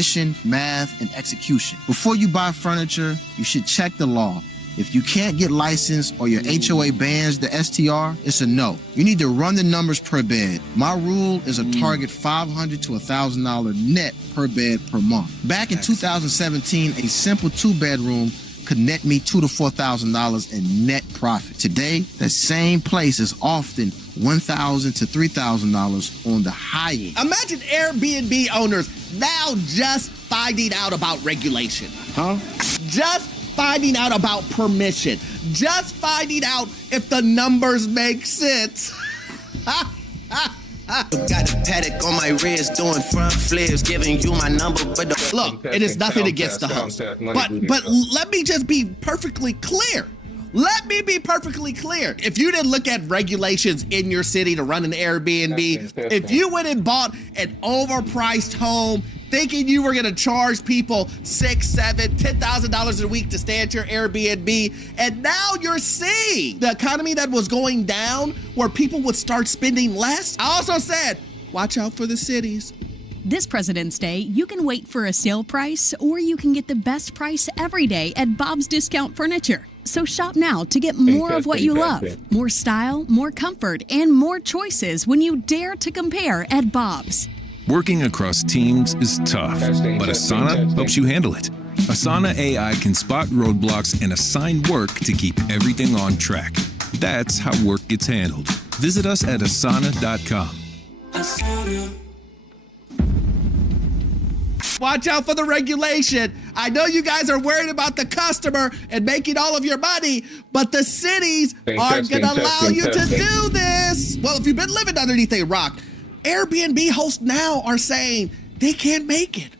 permission, math, and execution. Before you buy furniture, you should check the law. If you can't get licensed or your HOA bans the STR, it's a no. You need to run the numbers per bed. My rule is a target $500 to $1,000 net per bed per month. Back in 2017, a simple 2-bedroom could net me $2,000 to $4,000 in net profit. Today, that same place is often $1,000 to $3,000 on the high end. Imagine Airbnb owners now just finding out about regulation. Just finding out about permission. Just finding out if the numbers make sense. Got a paddock on my wrist, doing front flips, giving you my number, but look, it is nothing against the host. But let me just be perfectly clear. Let me be perfectly clear. If you didn't look at regulations in your city to run an Airbnb, if you went and bought an overpriced home thinking you were gonna charge people $6,000, $7,000, $10,000 a week to stay at your Airbnb, and now you're seeing the economy that was going down where people would start spending less. I also said, watch out for the cities. This President's Day, you can wait for a sale price, or you can get the best price every day at Bob's Discount Furniture. So shop now to get more of what you love. More style, more comfort, and more choices when you dare to compare at Bob's. Working across teams is tough, but Asana helps you handle it. Asana AI can spot roadblocks and assign work to keep everything on track. That's how work gets handled. Visit us at asana.com. Watch out for the regulation. I know you guys are worried about the customer and making all of your money, but the cities aren't going to allow you to do this. Well, if you've been living underneath a rock, Airbnb hosts now are saying they can't make it.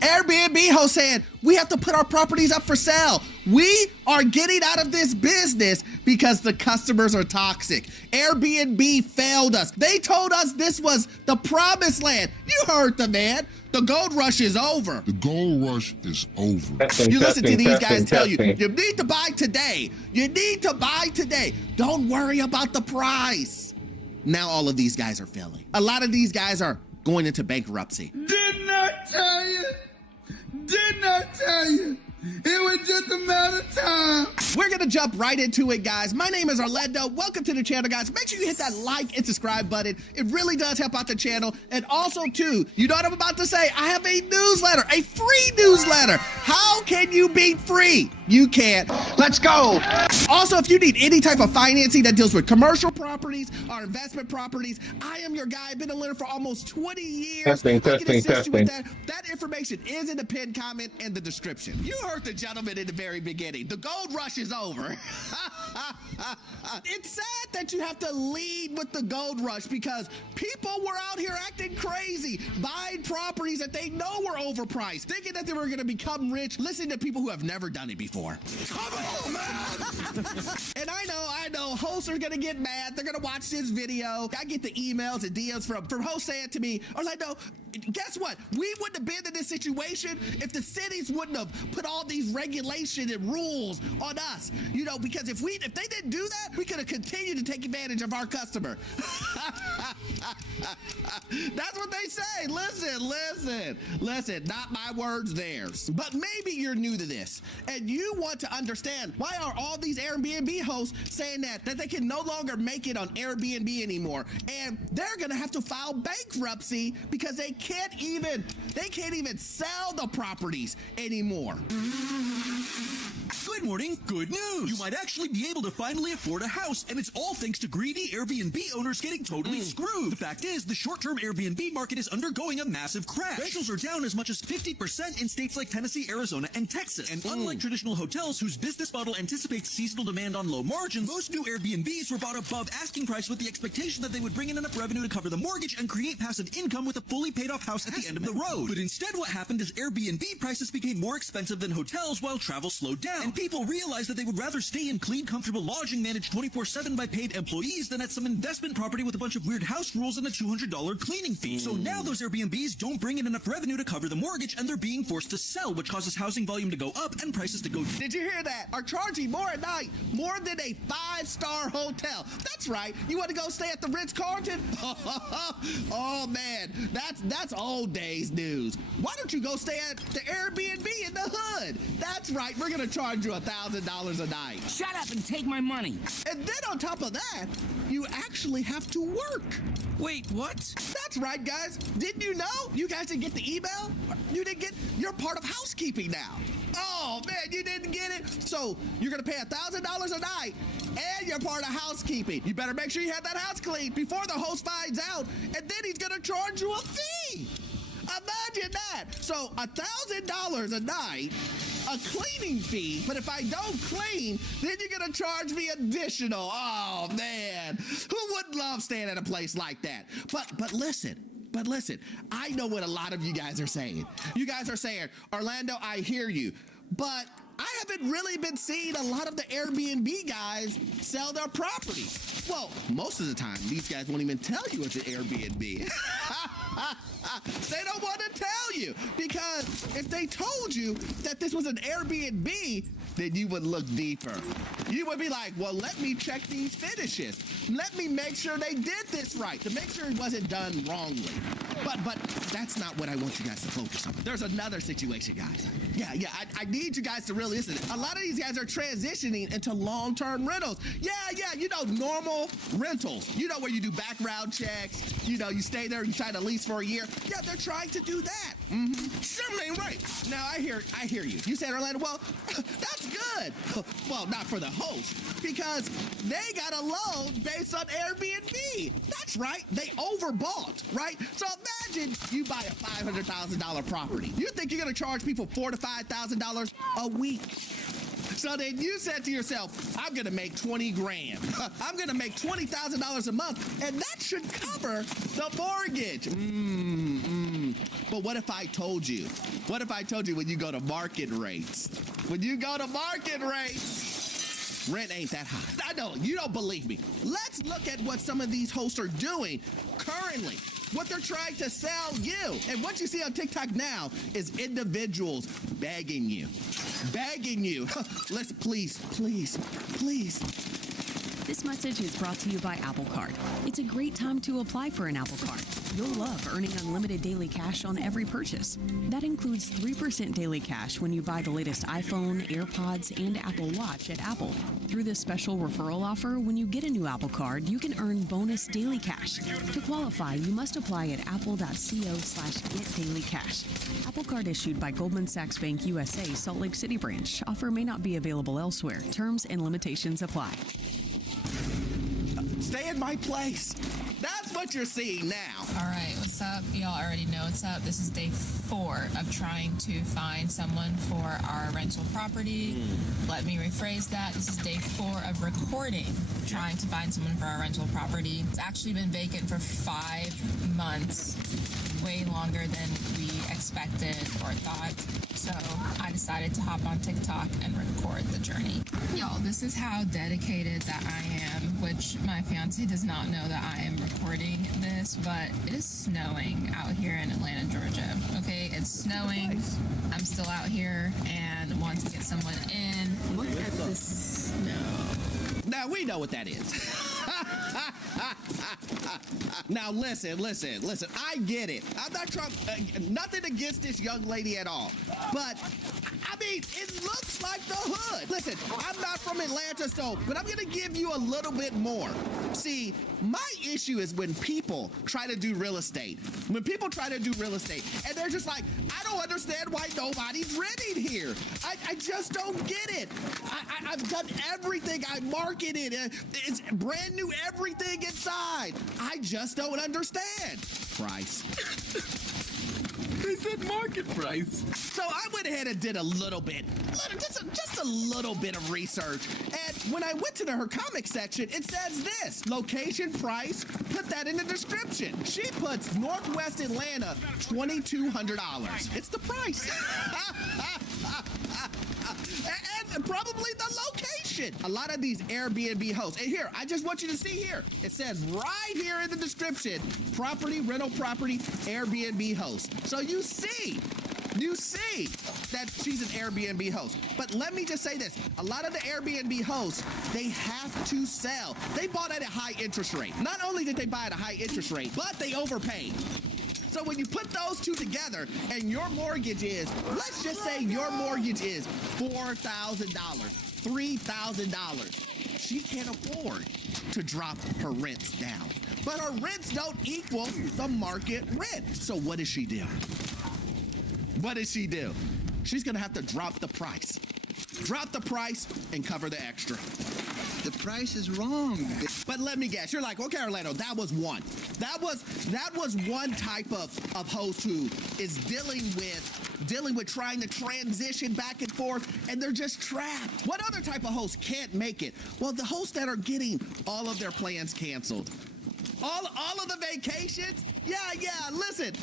Airbnb hosts saying we have to put our properties up for sale. We are getting out of this business because the customers are toxic. Airbnb failed us. They told us this was the promised land. You heard the man. The gold rush is over. The gold rush is over. You listen to these guys tell you, you need to buy today. You need to buy today. Don't worry about the price. Now all of these guys are failing. A lot of these guys are going into bankruptcy. Did not tell you. Did not tell you. It was just a matter of time. We're gonna jump right into it, guys. My name is Orlando. Welcome to the channel, guys. Make sure you hit that like and subscribe button. It really does help out the channel. And also, too, you know what I'm about to say? I have a newsletter, a free newsletter. How can you beat free? You can't. Let's go. Also, if you need any type of financing that deals with commercial properties or investment properties, I am your guy. I've been a lender for almost 20 years. I can assist you with that. That information is in the pinned comment and the description. You heard the gentleman in the very beginning. The gold rush is over. It's sad that you have to lead with the gold rush because people were out here acting crazy, buying properties that they know were overpriced, thinking that they were going to become rich, listening to people who have never done it before. Come on, man! And I know, hosts are going to get mad. They're going to watch this video. I get the emails and DMs from hosts saying to me, Orlando, guess what? We wouldn't have been in this situation if the cities wouldn't have put all these regulations and rules on us. You know, because if they didn't do that, we could have continued to take advantage of our customer. That's what they say. Listen, not my words, theirs. But maybe you're new to this and you want to understand why are all these Airbnb hosts saying that they can no longer make it on Airbnb anymore, and they're gonna have to file bankruptcy because they can't even sell the properties anymore. Good morning, good news! You might actually be able to finally afford a house, and it's all thanks to greedy Airbnb owners getting totally screwed. The fact is, the short-term Airbnb market is undergoing a massive crash. Rentals are down as much as 50% in states like Tennessee, Arizona, and Texas. And unlike traditional hotels whose business model anticipates seasonal demand on low margins, most new Airbnbs were bought above asking price with the expectation that they would bring in enough revenue to cover the mortgage and create passive income with a fully paid-off house at the end of the road. But instead what happened is Airbnb prices became more expensive than hotels while travel slowed down, and people people realize that they would rather stay in clean, comfortable lodging managed 24/7 by paid employees than at some investment property with a bunch of weird house rules and a $200 cleaning fee. So now those Airbnbs don't bring in enough revenue to cover the mortgage, and they're being forced to sell, which causes housing volume to go up and prices to go down. Did you hear that? Are charging more at night, more than a 5-star hotel. That's right. You want to go stay at the Ritz-Carlton? Oh man, that's old days news. Why don't you go stay at the Airbnb in the hood? That's right. We're gonna charge you $1,000 a night. Shut up and take my money. And then on top of that, you actually have to work. Wait, what? That's right, guys. Didn't you know? You guys didn't get the email? You didn't get, you're part of housekeeping now. Oh man, you didn't get it? So you're gonna pay $1,000 a night and you're part of housekeeping. You better make sure you have that house clean before the host finds out, and then he's gonna charge you a fee. Imagine that. So $1,000 a night, a cleaning fee, but if I don't clean, then you're gonna charge me additional. Oh man, who wouldn't love staying at a place like that? But listen, I know what a lot of you guys are saying. You guys are saying, Orlando, I hear you, but I haven't really been seeing a lot of the Airbnb guys sell their property. Well, most of the time, these guys won't even tell you it's an Airbnb. They don't want to tell you, because if they told you that this was an Airbnb, then you would look deeper. You would be like, well, let me check these finishes. Let me make sure they did this right, to make sure it wasn't done wrongly. But that's not what I want you guys to focus on. There's another situation, guys. Yeah, I need you guys to really listen. A lot of these guys are transitioning into long-term rentals. Yeah, you know, normal rentals. You know, where you do background checks. You know, you stay there, you sign a lease for a year. Yeah, they're trying to do that. Something ain't right. Now, I hear you. You said, Orlando, well, that's good. Well, not for the host, because they got a loan based on Airbnb. That's right. They overbought, right? So imagine you buy a $500,000 property. You think you're going to charge people $4,000 to $5,000 a week. So then you said to yourself, I'm going to make 20 grand. I'm going to make $20,000 a month, and that should cover the mortgage. But what if I told you? What if I told you when you go to market rates? When you go to market rates, rent ain't that high. I know, you don't believe me. Let's look at what some of these hosts are doing currently. What they're trying to sell you. And what you see on TikTok now is individuals begging you. Let's please. This message is brought to you by Apple Card. It's a great time to apply for an Apple Card. You'll love earning unlimited daily cash on every purchase. That includes 3% daily cash when you buy the latest iPhone, AirPods, and Apple Watch at Apple. Through this special referral offer, when you get a new Apple Card, you can earn bonus daily cash. To qualify, you must apply at apple.co/getdailycash. Apple Card issued by Goldman Sachs Bank USA, Salt Lake City branch. Offer may not be available elsewhere. Terms and limitations apply. Stay in my place. That's what you're seeing now. All right, what's up? Y'all already know what's up. This is day 4 of trying to find someone for our rental property. Let me rephrase that. This is day 4 of recording, trying to find someone for our rental property. It's actually been vacant for 5 months, way longer than we expected or thought. So I decided to hop on TikTok and record the journey. Y'all, this is how dedicated that I am, which my fiance does not know that I am recording this, but it is snowing out here in Atlanta, Georgia. Okay, it's snowing. I'm still out here and want to get someone in. Look at this snow. Now we know what that is. Now listen. I get it. I'm not trying, nothing against this young lady at all. But, I mean, it looks like the hood. Listen, I'm not from Atlanta, but I'm going to give you a little bit more. See, my issue is when people try to do real estate. When people try to do real estate, and they're just like, I don't understand why nobody's renting here. I just don't get it. I've done everything. I marketed it. It's brand new everything inside. I just don't understand. Price. said market price. So I went ahead and did a little bit, just a little bit of research. And when I went to her comic section, it says this: location, price, put that in the description. She puts Northwest Atlanta, $2,200. It's the price. And probably the location. A lot of these Airbnb hosts. And here, I just want you to see here. It says right here in the description, property, rental property, Airbnb host. So you see that she's an Airbnb host. But let me just say this. A lot of the Airbnb hosts, they have to sell. They bought at a high interest rate. Not only did they buy at a high interest rate, but they overpaid. So when you put those two together and your mortgage is, let's just say your mortgage is $4,000, $3,000, she can't afford to drop her rents down. But her rents don't equal the market rent. So what does she do? What does she do? She's gonna have to drop the price. Drop the price and cover the extra. The price is wrong. But let me guess, you're like, okay, Orlando, that was one. That was one type of host who is dealing with trying to transition back and forth, and they're just trapped. What other type of host can't make it? Well, the hosts that are getting all of their plans canceled. All of the vacations? Yeah, listen.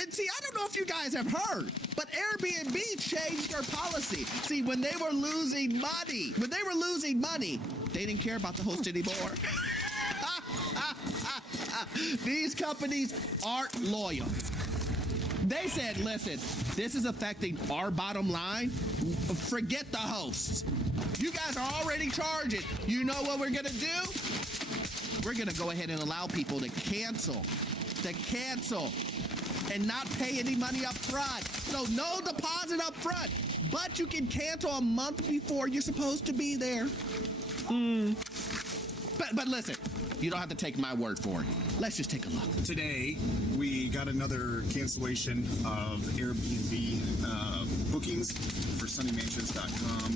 And see, I don't know if you guys have heard, but Airbnb changed their policy. See, when they were losing money, they didn't care about the host anymore. These companies aren't loyal. They said, listen, this is affecting our bottom line. Forget the hosts. You guys are already charging. You know what we're gonna do? We're gonna go ahead and allow people to cancel and not pay any money up front. So no deposit up front, but you can cancel a month before you're supposed to be there. But listen, you don't have to take my word for it. Let's just take a look. Today, we got another cancellation of Airbnb bookings for sunnymansions.com.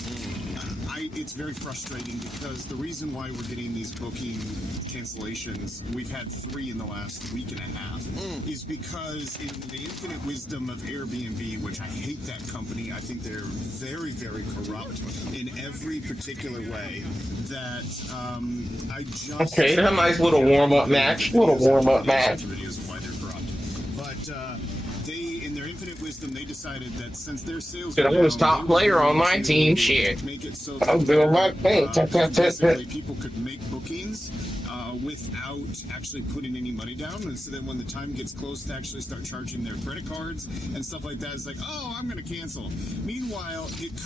It's very frustrating because the reason why we're getting these booking cancellations, we've had 3 in the last week and a half, is because in the infinite wisdom of Airbnb, which I hate that company, I think they're very, very corrupt in every particular way, that I just... Okay, a nice little warm-up match. Videos of why they're corrupt. But they, in their infinite wisdom, they decided that since their sales I was top player on my team, shit. Make it so I'm doing my thing. basically people could make bookings without actually putting any money down, and so then when the time gets close to actually start charging their credit cards and stuff like that, it's like, oh, I'm going to cancel. Meanwhile, it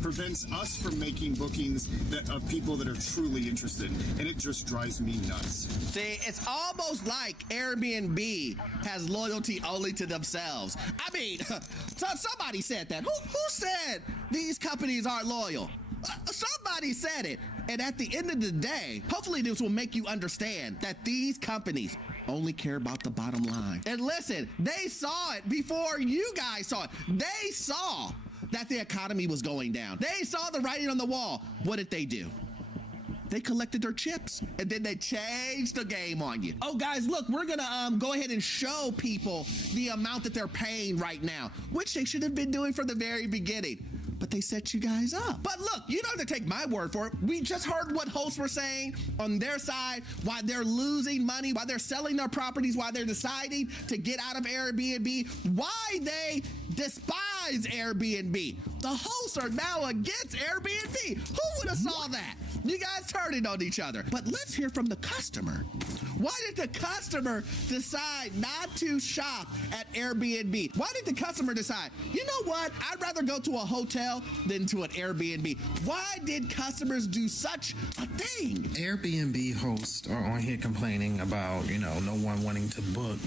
prevents us from making bookings of people that are truly interested, and it just drives me nuts. See, it's almost like Airbnb has loyalty only to themselves. I mean, so somebody said that. Who said these companies aren't loyal? Somebody said it. And at the end of the day, hopefully this will make you understand that these companies only care about the bottom line. And listen, they saw it before you guys saw it. They saw that the economy was going down. They saw the writing on the wall. What did they do? They collected their chips, and then they changed the game on you. Oh, guys, look, we're gonna go ahead and show people the amount that they're paying right now, which they should have been doing from the very beginning. But they set you guys up. But look, you don't have to take my word for it. We just heard what hosts were saying on their side, why they're losing money, why they're selling their properties, why they're deciding to get out of Airbnb, why they despise Airbnb. The hosts are now against Airbnb. Who would have saw that? You guys turning on each other. But let's hear from the customer. Why did the customer decide not to shop at Airbnb? Why did the customer decide, you know what, I'd rather go to a hotel than to an Airbnb? Why did customers do such a thing? Airbnb hosts are on here complaining about, no one wanting to book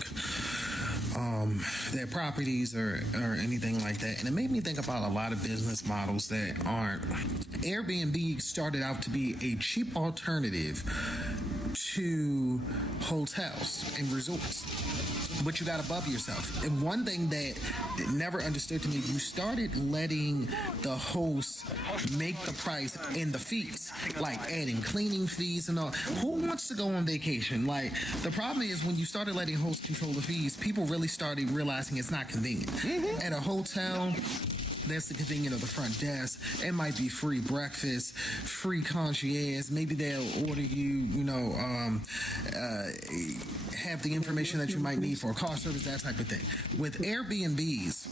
their properties or anything like that. And it made me think about a lot of business models that aren't. Airbnb started out to be a cheap alternative to hotels and resorts. But you got above yourself. And one thing that never understood to me, you started letting the host make the price in the fees, like adding cleaning fees and all. Who wants to go on vacation? Like, the problem is when you started letting hosts control the fees, people really started realizing it's not convenient. At a hotel, that's the convenience of the front desk. It might be free breakfast, free concierge. Maybe they'll order you, have the information that you might need for a car service, that type of thing. With Airbnbs,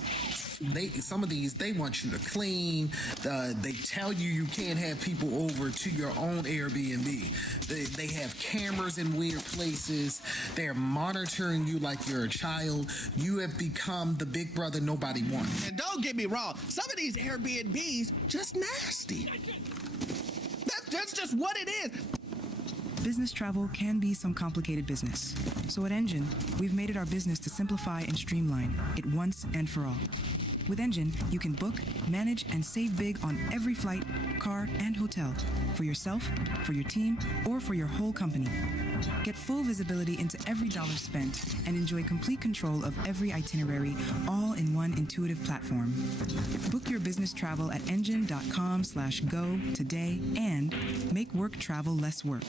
some of these, they want you to clean. They tell you can't have people over to your own Airbnb. They have cameras in weird places. They're monitoring you like you're a child. You have become the big brother nobody wants. And don't get me wrong, some of these Airbnbs just nasty. That's just what it is. Business travel can be some complicated business. So at Engine, we've made it our business to simplify and streamline it once and for all. With Engine, you can book, manage, and save big on every flight, car, and hotel for yourself, for your team, or for your whole company. Get full visibility into every dollar spent and enjoy complete control of every itinerary, all in one intuitive platform. Book your business travel at engine.com/go today and make work travel less work.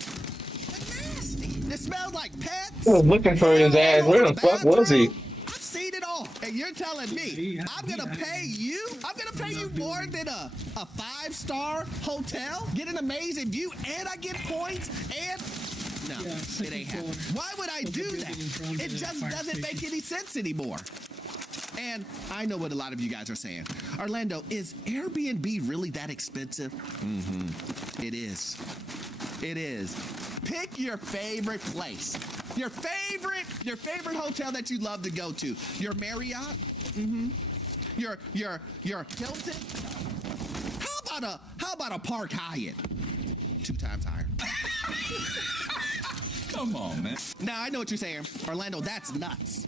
It smells like pets. I was looking for his ass. Where the fuck was he? I've seen it all. And you're telling me I'm going to pay you? I'm going to pay you more than a 5-star hotel? Get an amazing view and I get points and... No, it ain't happening. Why would I do that? It just doesn't make any sense anymore. And I know what a lot of you guys are saying. Orlando, is Airbnb really that expensive? It is. It is. Pick your favorite place. Your favorite hotel that you love to go to. Your Marriott? Your Hilton? How about a Park Hyatt? 2 times higher. Come on, man. Now, I know what you're saying. Orlando, that's nuts.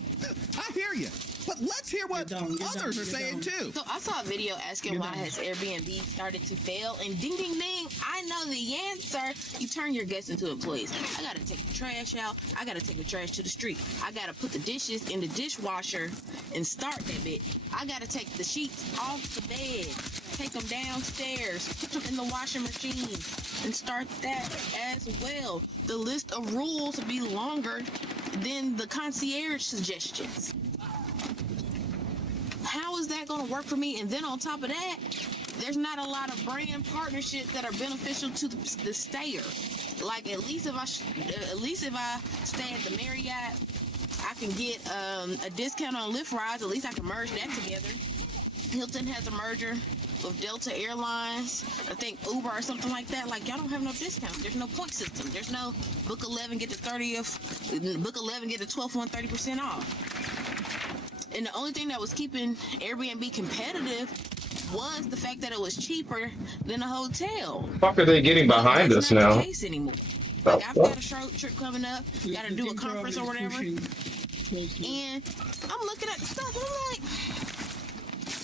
I hear you. But let's hear what others are saying, too. So I saw a video asking why has Airbnb started to fail, and ding, ding, ding, I know the answer. You turn your guests into employees. I got to take the trash out. I got to take the trash to the street. I got to put the dishes in the dishwasher and start that bit. I got to take the sheets off the bed, take them downstairs, put them in the washing machine, and start that as well. The list of rules will be longer than the concierge suggestions. How is that going to work for me? And then on top of that, there's not a lot of brand partnerships that are beneficial to the stayer. Like at least if I stay at the Marriott, I can get a discount on Lyft rides. At least I can merge that together. Hilton has a merger with Delta Airlines. I think Uber or something like that. Like, y'all don't have no discounts. There's no point system. There's no book 11 get the 30th, book 11 get the 12th one 30% off. And the only thing that was keeping Airbnb competitive was the fact that it was cheaper than a hotel. Fuck are they getting behind us now? That's not the case anymore. Like, I've got a show trip coming up, got to do a conference or whatever, and I'm looking at the stuff and I'm like,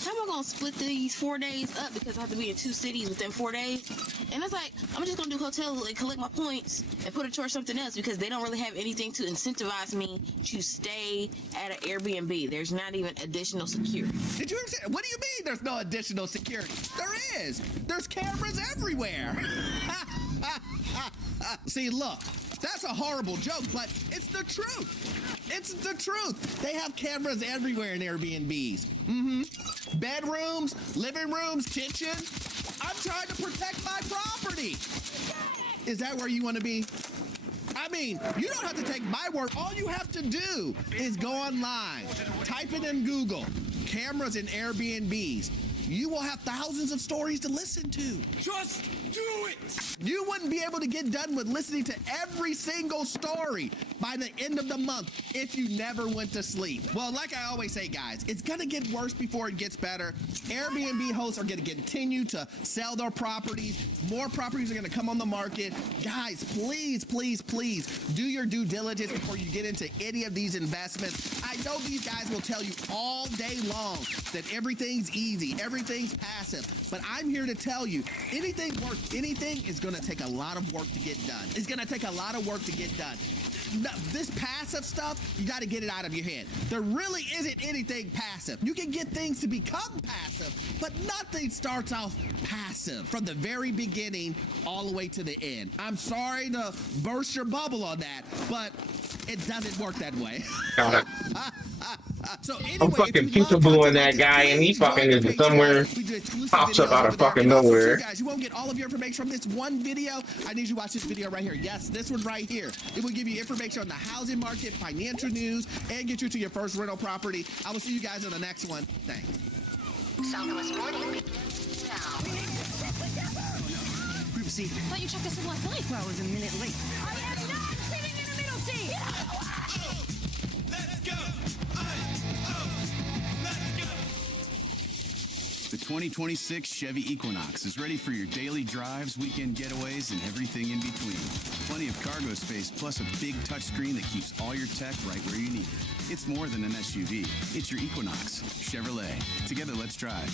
how am I going to split these 4 days up because I have to be in 2 cities within 4 days? And it's like, I'm just going to do hotel and collect my points and put it towards something else because they don't really have anything to incentivize me to stay at an Airbnb. There's not even additional security. Did you understand? What do you mean there's no additional security? There is. There's cameras everywhere. See, look, that's a horrible joke, but it's the truth. It's the truth. They have cameras everywhere in Airbnbs. Bedrooms, living rooms, kitchen. I'm trying to protect my property. Is that where you want to be? I mean, you don't have to take my word. All you have to do is go online, type it in Google, cameras in Airbnbs. You will have thousands of stories to listen to. Just do it! You wouldn't be able to get done with listening to every single story by the end of the month if you never went to sleep. Well, like I always say, guys, it's going to get worse before it gets better. Airbnb hosts are going to continue to sell their properties. More properties are going to come on the market. Guys, please, please, please do your due diligence before you get into any of these investments. I know these guys will tell you all day long that everything's easy. everything's passive. But I'm here to tell you, anything worth anything is going to take a lot of work to get done. It's going to take a lot of work to get done. This passive stuff, you got to get it out of your head. There really isn't anything passive. You can get things to become passive, but nothing starts off passive from the very beginning all the way to the end. I'm sorry to burst your bubble on that, but it doesn't work that way. So anyway, I'm fucking peekabooing that guy, and he fucking is somewhere, pops up out of fucking nowhere. Guys, you won't get all of your information from this one video. I need you to watch this video right here. Yes, this one right here. It will give you information on the housing market, financial news, and get you to your first rental property. I will see you guys in the next one. Thanks. Southwest morning begins now. Group C. I thought you checked us in last night. Well, I was a minute late. I am not sitting in the middle seat. Let's go! The 2026 Chevy Equinox is ready for your daily drives, weekend getaways, and everything in between. Plenty of cargo space, plus a big touchscreen that keeps all your tech right where you need it. It's more than an SUV. It's your Equinox. Chevrolet. Together, let's drive.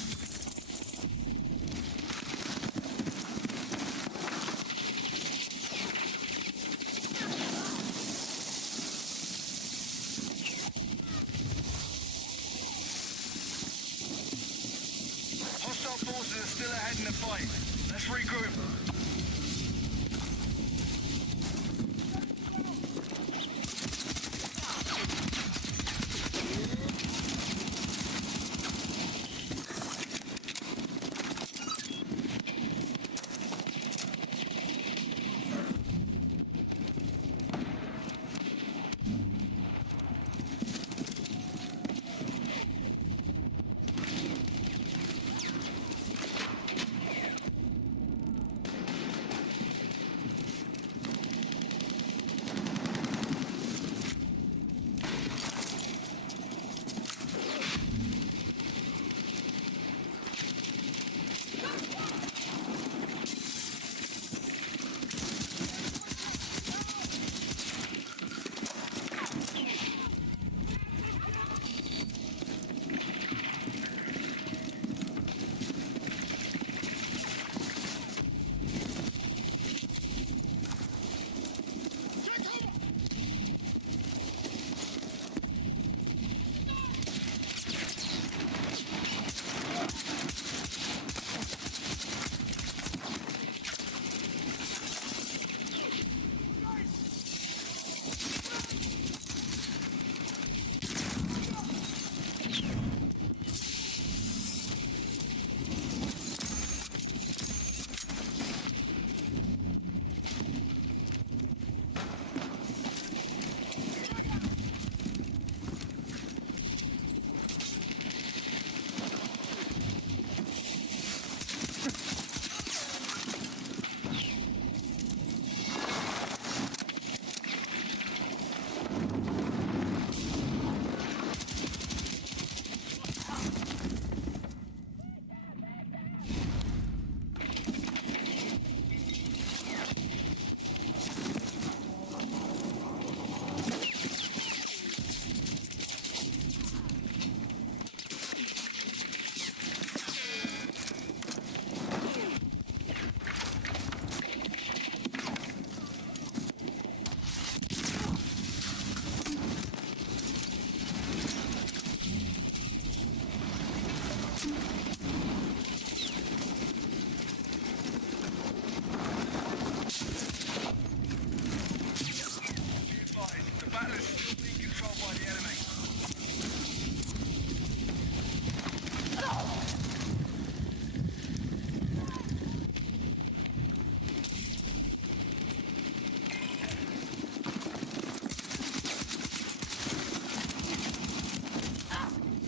Hostile forces are still ahead in the fight. Let's regroup.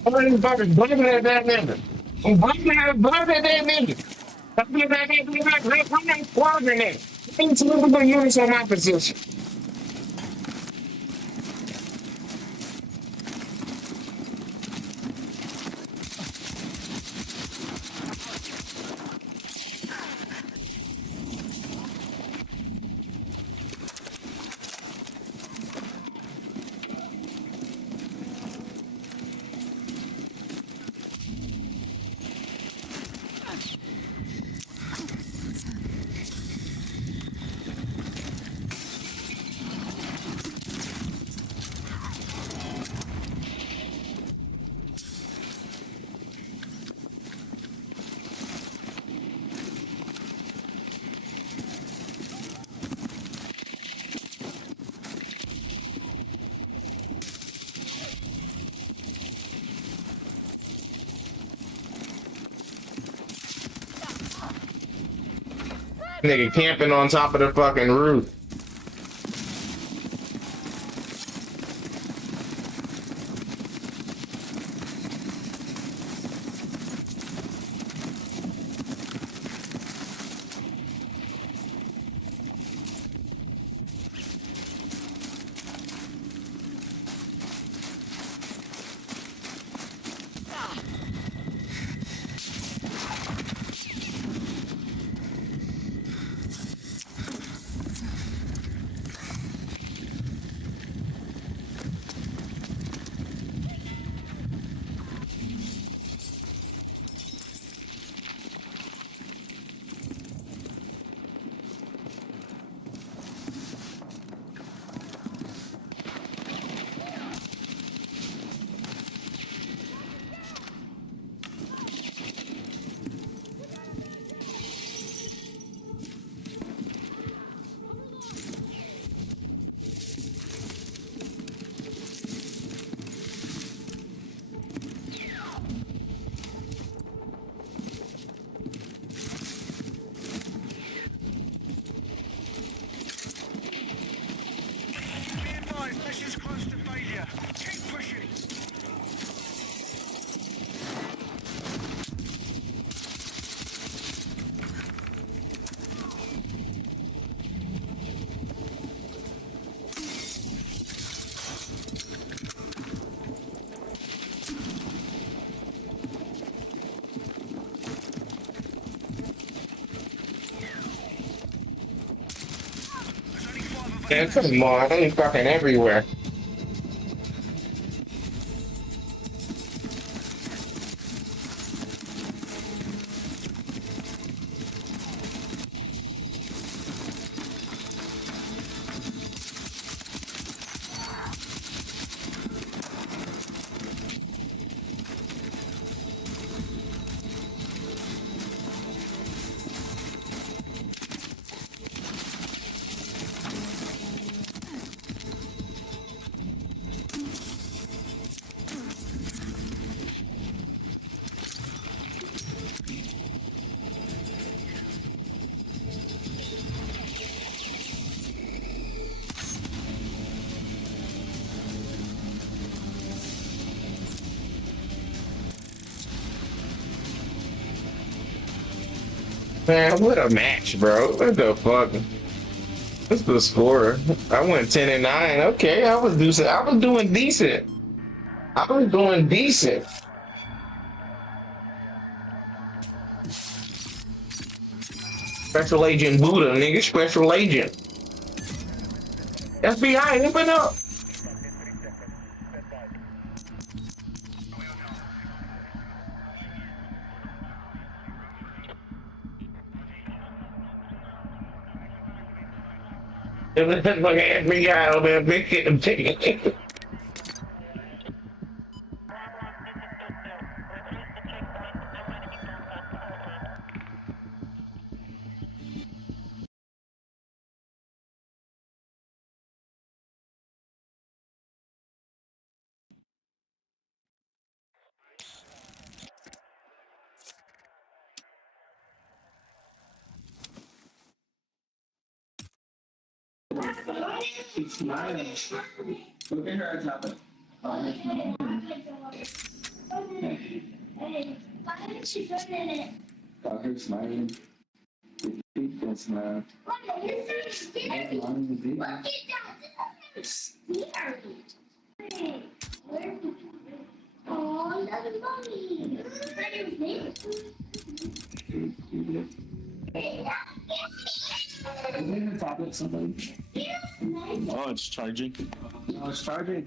I'm fucking blaming that damn nigga. I'm blaming that damn nigga. I'm blaming that damn nigga. I'm not squadron that. I need some little units on my position. Nigga camping on top of the fucking roof. Yeah, come on, they fucking everywhere. Man, what a match, bro. What the fuck? What's the score? I went 10-9. Okay, I was doing decent. I was doing decent. Special Agent Buddha, nigga. Special Agent. FBI, open up. It was just like an FBI over there, big shit and chicken. She's smiling. Look at her on top of Hey, why did she put in it? Got her smiling. Don't smile. Mama, you're so scary. Look at that. It's scary. Hey, where? Oh, another mommy. Is it a tablet, somebody? Oh, it's charging. No, it's charging.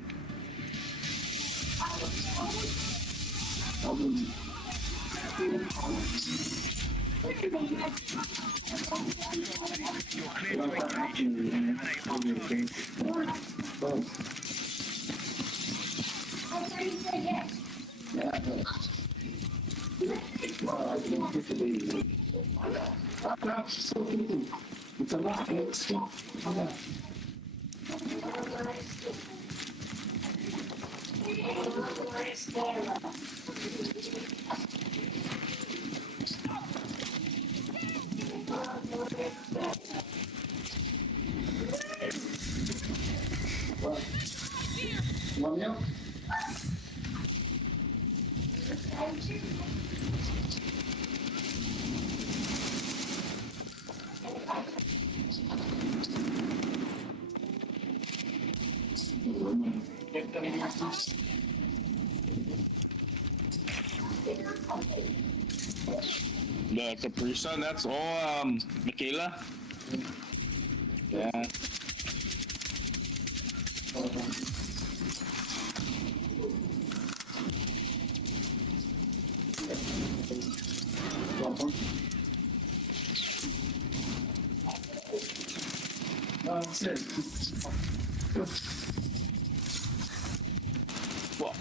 It's a lot of stuff. The Capri Sun, that's all Michaela. Yeah. That's it. Fuck.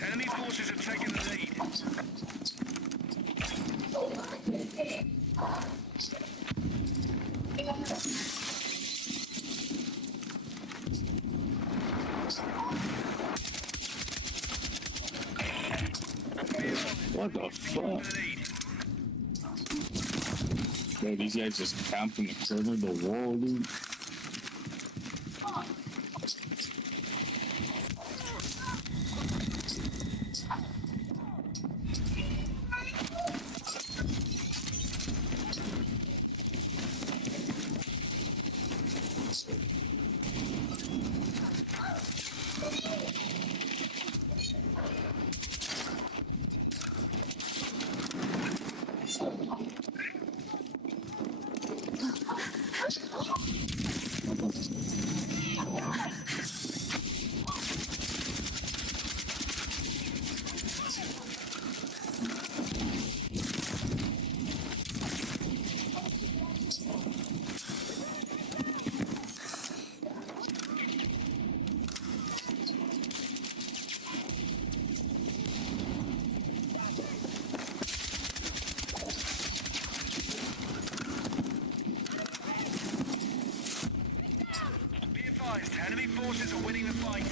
Enemy forces have taken the lead. What the fuck? Bro, these guys just camp in the corner of the wall, dude. Enemy forces are winning the fight.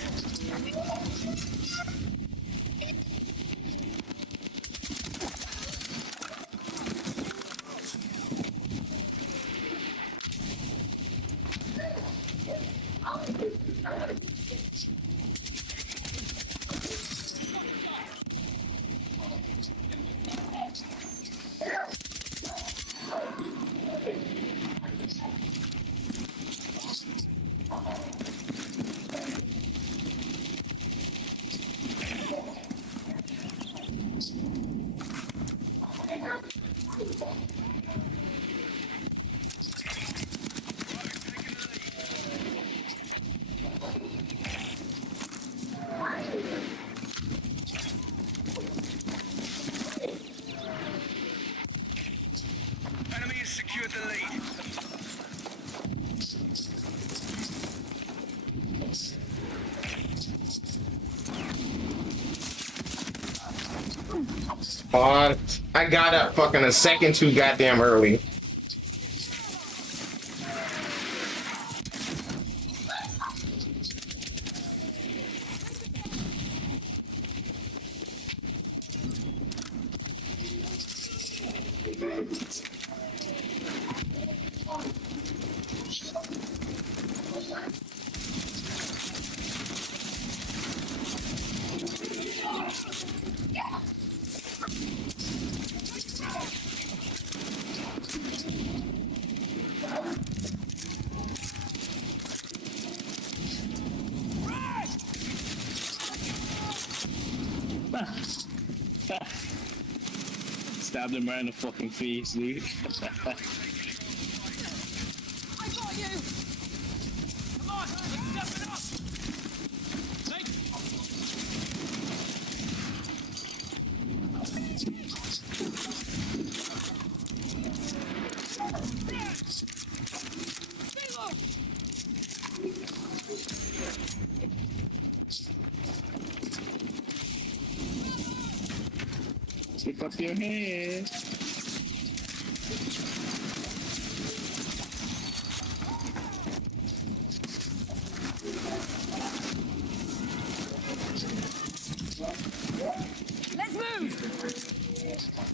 Enemy has secured the lead. On. I got up fucking a second too goddamn early. Stabbed him right in the fucking face, dude. I got you! Come on, step it up! Pick up your head. Let's move!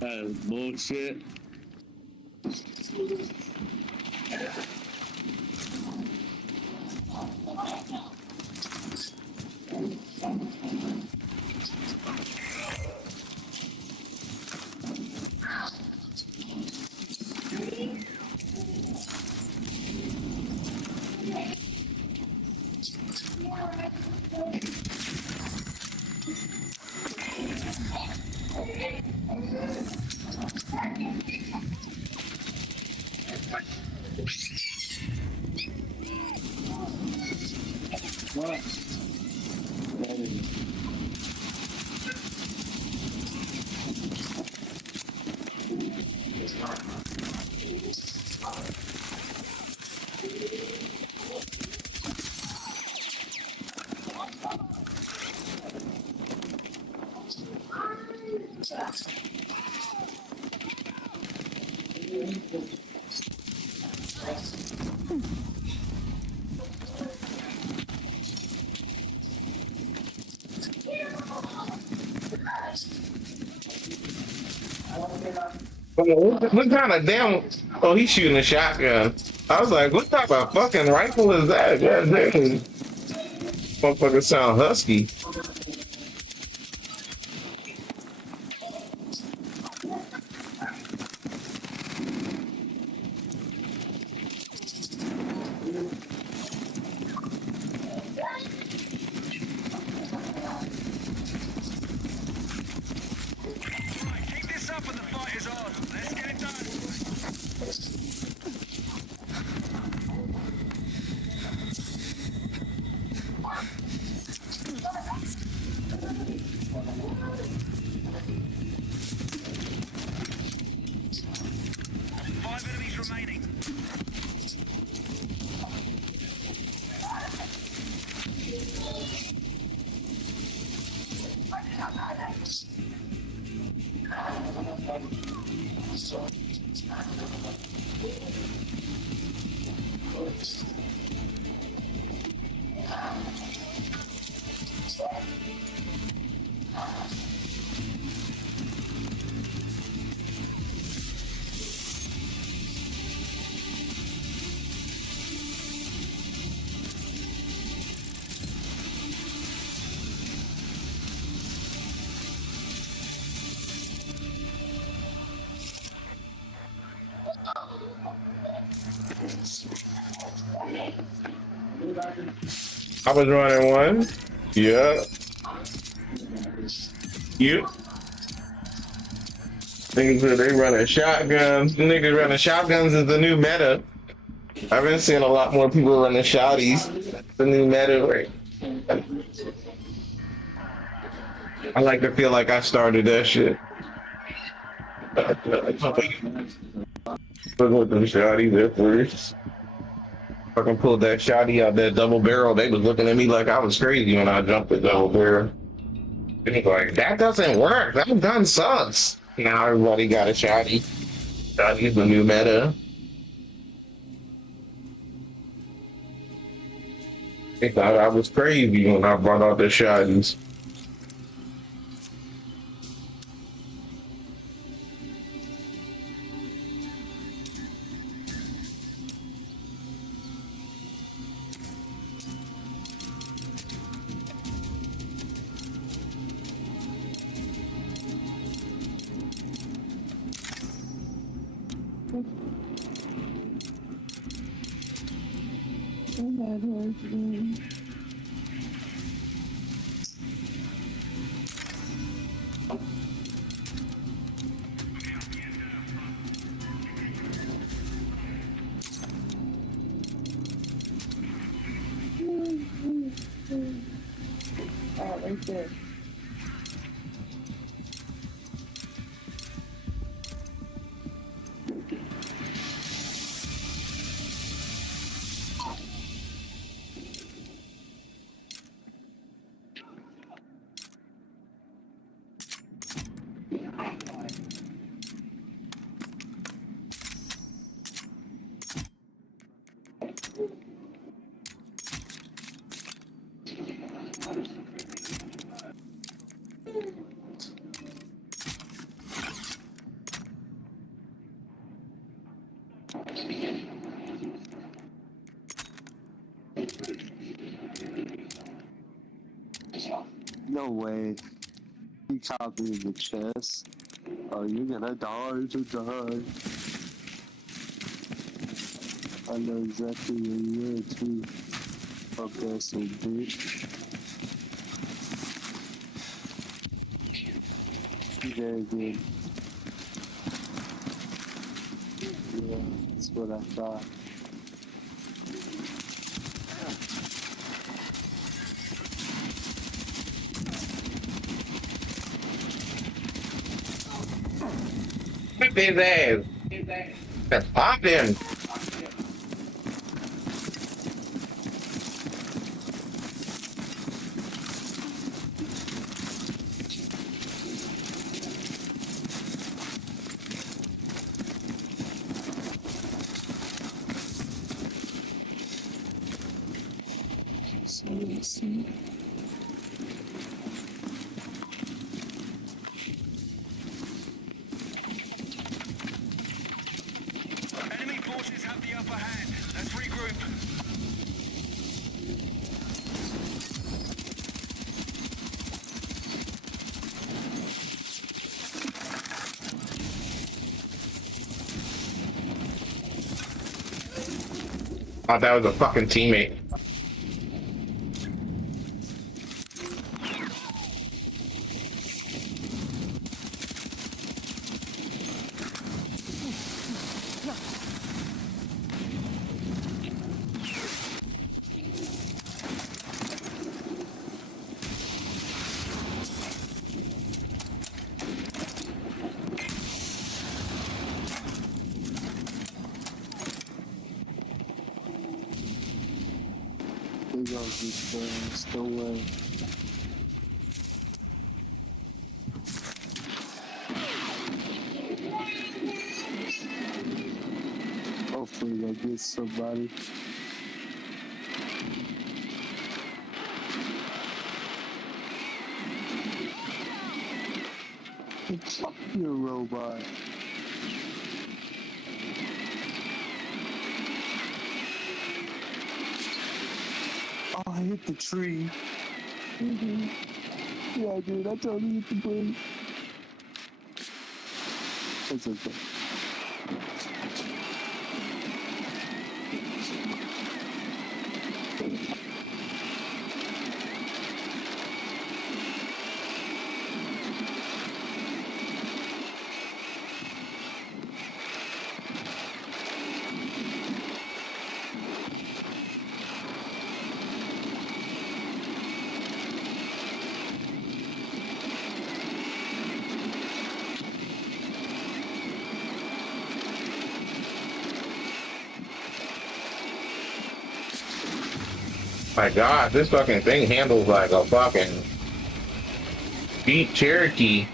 That is bullshit. What kind of damn? Oh, he's shooting a shotgun. I was like, what type of fucking rifle is that? God damn. Motherfucker sound husky. Keep this up and the fight is on. Let's get it done. Five enemies remaining. I was running one. Yeah. You. Niggas, they running shotguns. Niggas running shotguns is the new meta. I've been seeing a lot more people running shotties. The new meta, right? I like to feel like I started that shit. Look with them shotties there first. Fucking pulled that shotty out that double barrel. They was looking at me like I was crazy when I jumped the double barrel. And he's like, that doesn't work. That gun sucks. Now everybody got a shotty. Shotty's the new meta. They thought I was crazy when I brought out the shotties. Oh, right there. No way. He caught me in the chest. Oh, you're gonna die to die. I know exactly where you are too. Fuck that some bitch. Very good. Yeah, that's what I thought. Whip his ass. That's popping. See. Enemy forces have the upper hand. Let's regroup. Oh, that was a fucking teammate. They gonna get fast away. Hopefully they'll get somebody. You're a robot. Oh, I hit the tree. Yeah, dude, I totally hit the tree. It's okay. My God, this fucking thing handles like a fucking Beat Cherokee.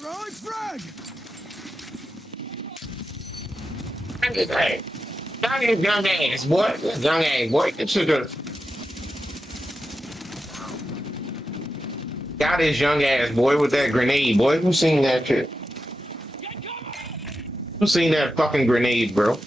Throwing frag! Hey, young ass boy, young ass boy, this should've got his young ass boy with that grenade, boy. Who seen that shit? Who seen that fucking grenade, bro?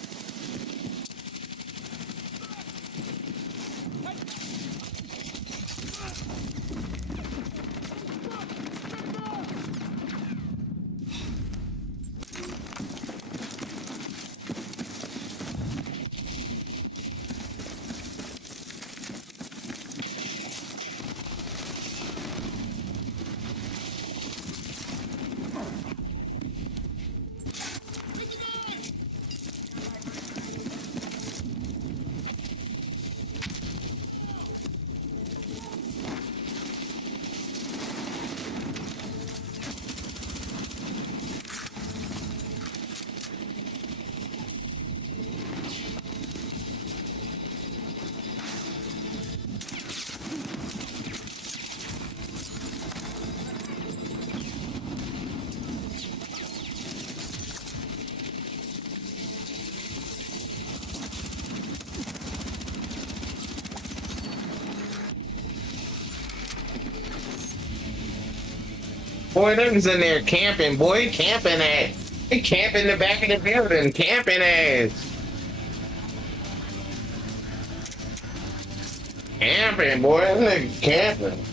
Boy, them is in there camping, boy, camping at. They camp in the back of the building, camping ass. Camping, boy, them niggas camping.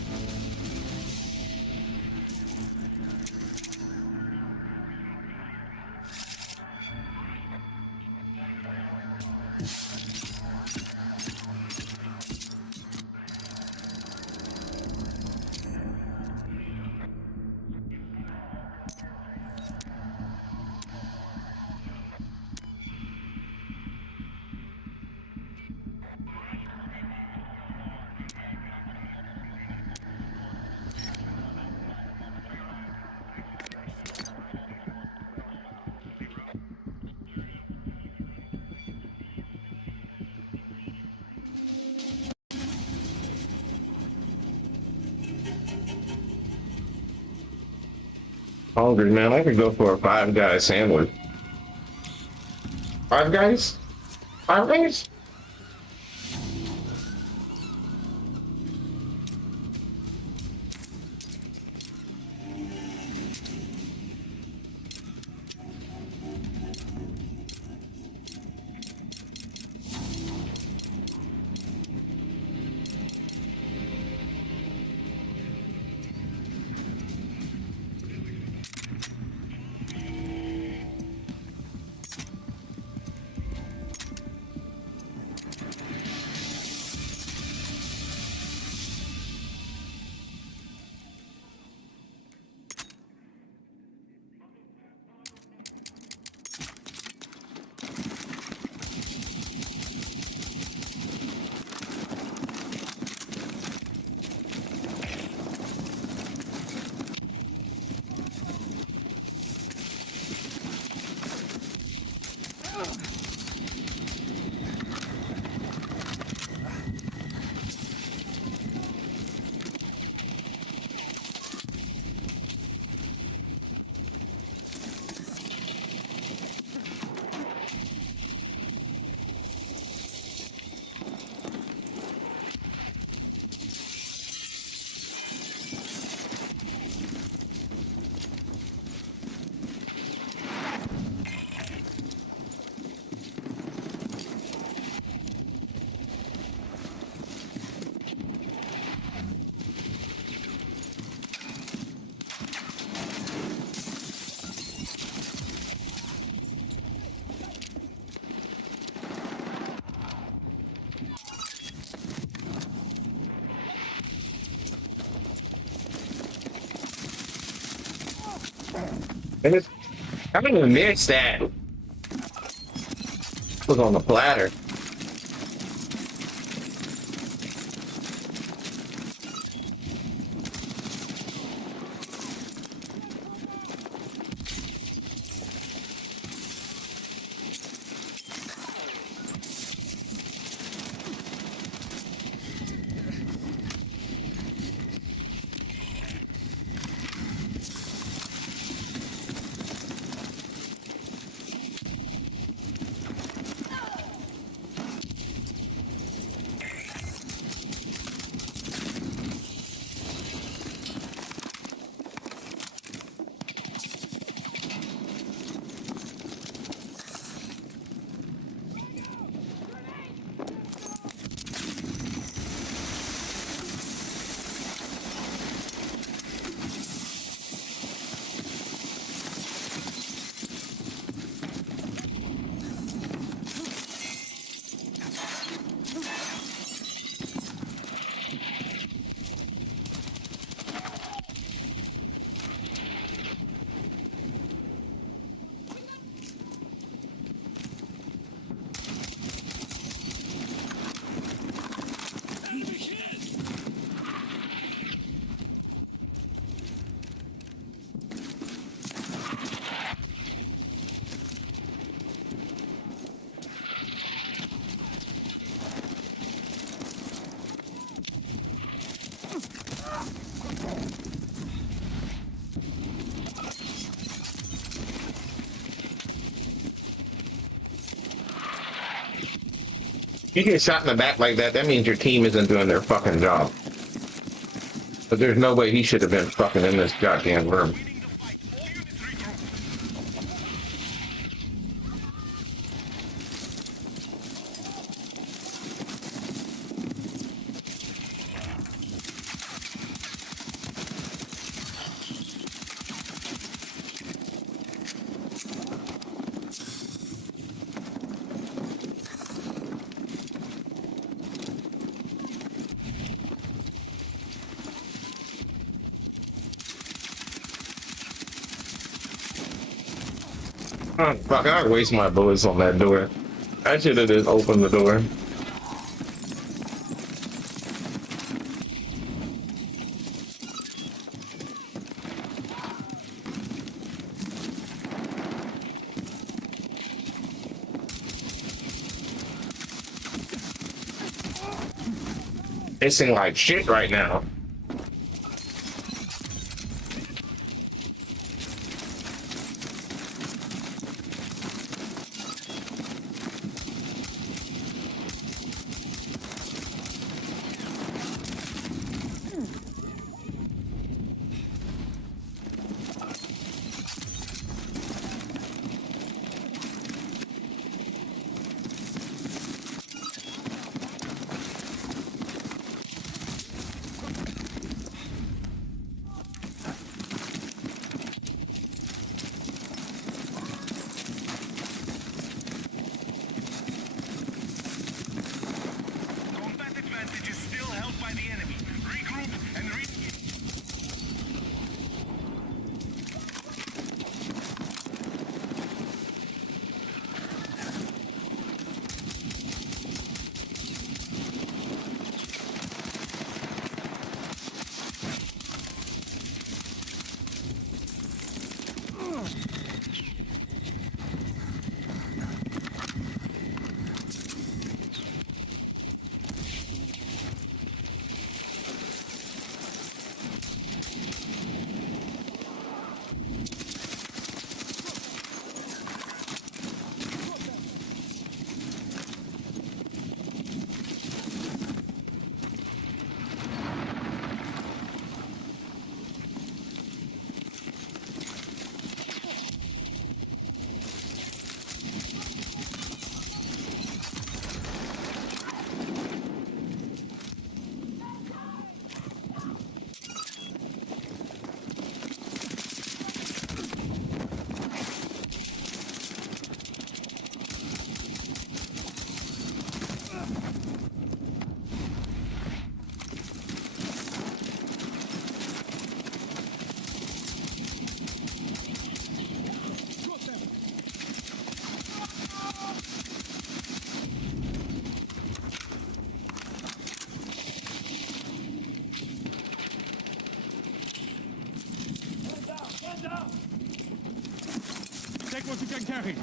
Hungry, man. I could go for a Five Guys sandwich. Five Guys? Five Guys? I don't even miss that. Was on the platter. You get shot in the back like that, that means your team isn't doing their fucking job. But there's no way he should have been fucking in this goddamn room. Oh, fuck, I waste my bullets on that door. I should have just opened the door. Missing like shit right now. Take what you can carry.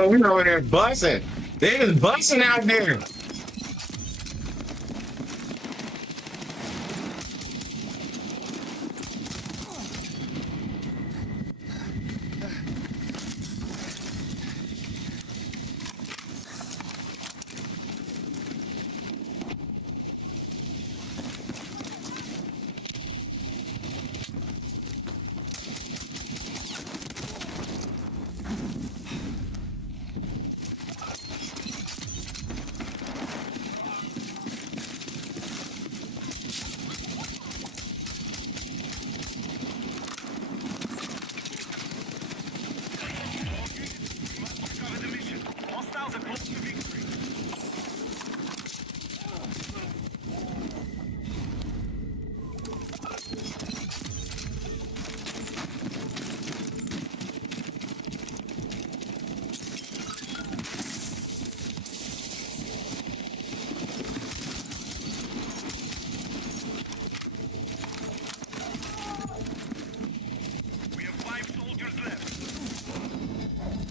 Oh, we over there busting. They was busting out there.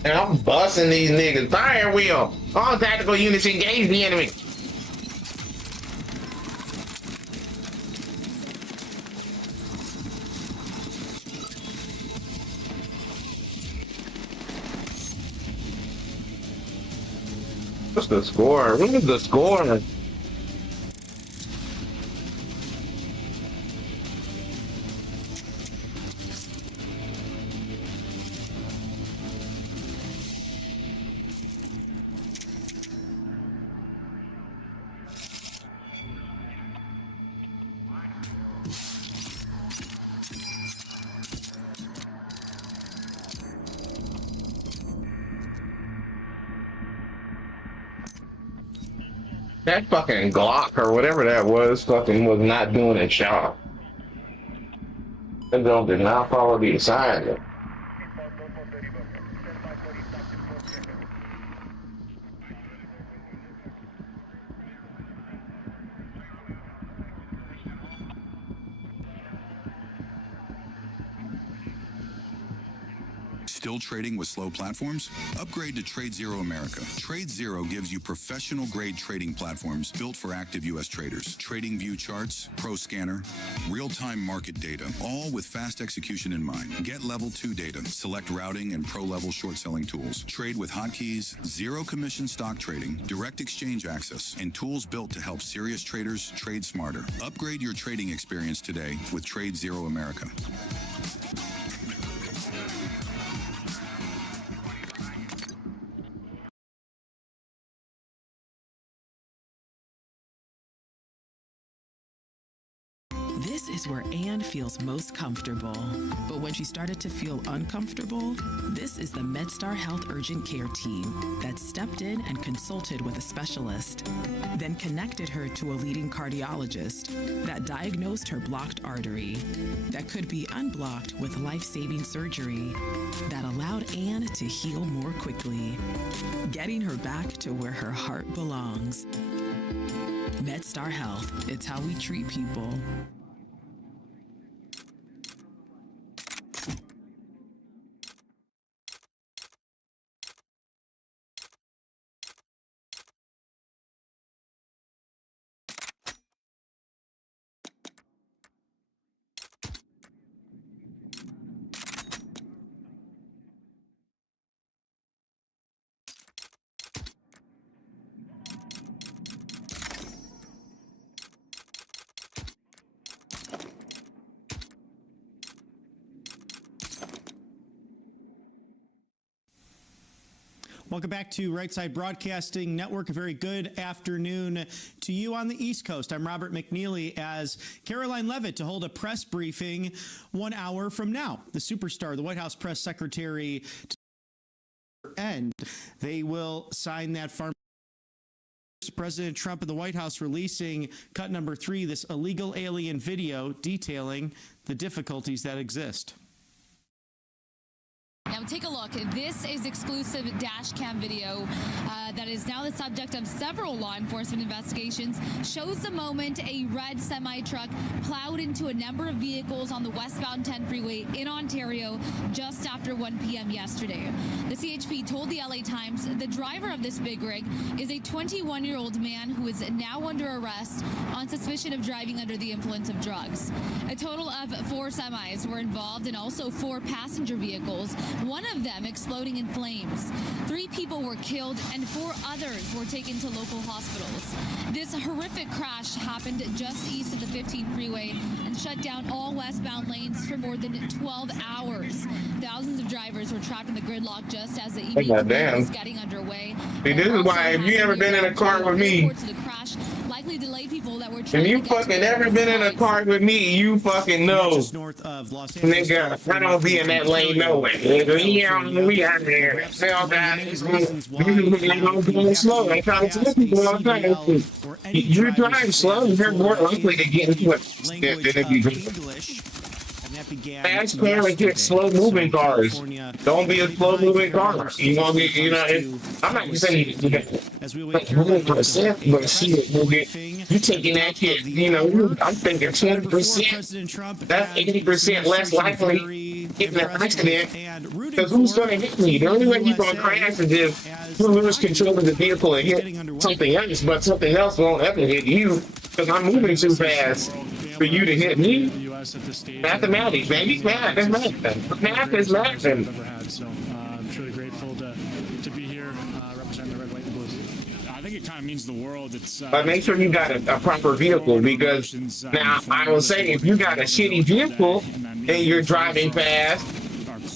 And I'm busting these niggas. Fire wheel. All tactical units engage the enemy. What's the score? What is the score? That fucking Glock or whatever that was fucking was not doing its job. That dog did not follow the assignment. Still trading with slow platforms? Upgrade to TradeZero America. TradeZero gives you professional-grade trading platforms built for active U.S. traders. Trading view charts, Pro Scanner, real-time market data, all with fast execution in mind. Get level 2 data, select routing and pro-level short-selling tools. Trade with hotkeys, zero commission stock trading, direct exchange access, and tools built to help serious traders trade smarter. Upgrade your trading experience today with TradeZero America. This is where Anne feels most comfortable. But when she started to feel uncomfortable, this is the MedStar Health Urgent Care team that stepped in and consulted with a specialist, then connected her to a leading cardiologist that diagnosed her blocked artery that could be unblocked with life-saving surgery that allowed Anne to heal more quickly, getting her back to where her heart belongs. MedStar Health, it's how we treat people. Welcome back to Right Side Broadcasting Network. A very good afternoon to you on the East Coast. I'm Robert McNeely as Caroline Leavitt to hold a press briefing 1 hour from now. The superstar, the White House press secretary, and they will sign that farm. President Trump and the White House releasing cut number 3, this illegal alien video detailing the difficulties that exist. Now, take a look. This is exclusive dash cam video that is now the subject of several law enforcement investigations. Shows the moment a red semi-truck plowed into a number of vehicles on the westbound 10 freeway in Ontario just after 1 p.m. yesterday. The CHP told the LA Times the driver of this big rig is a 21-year-old man who is now under arrest on suspicion of driving under the influence of drugs. A total of 4 semis were involved and also 4 passenger vehicles, one of them exploding in flames. 3 people were killed and 4 others were taken to local hospitals. This horrific crash happened just east of the 15 freeway and shut down all westbound lanes for more than 12 hours. Thousands of drivers were trapped in the gridlock just as the EV was getting underway. See, this is why if you ever been in a car with me, likely delayed people that were if you fucking ever been in a car with me, you fucking know. Nigga, I don't be in that lane no way. Nigga, we out there. Hell, guys, going slow. I try to tell people all the time. You drive slow, you're more likely to get into a than if you drive. Fast car and get slow moving cars. Don't be a slow moving car. You know, I'm not saying you get 100%, but shit, you taking that shit, you know, I'm thinking 20%. That's 80% less likely getting an accident. Because who's going to hit me? The only way you're going to crash is if you lose control of the vehicle and hit something else, but something else won't ever hit you because I'm moving too fast for you to hit me. Mathematics, baby. Math is math. Math is math. So I'm truly grateful to be here representing the red, white, and blues. I think it kind of means the world. But make sure you got a proper vehicle, because now I will say if you got a shitty vehicle and you're driving fast,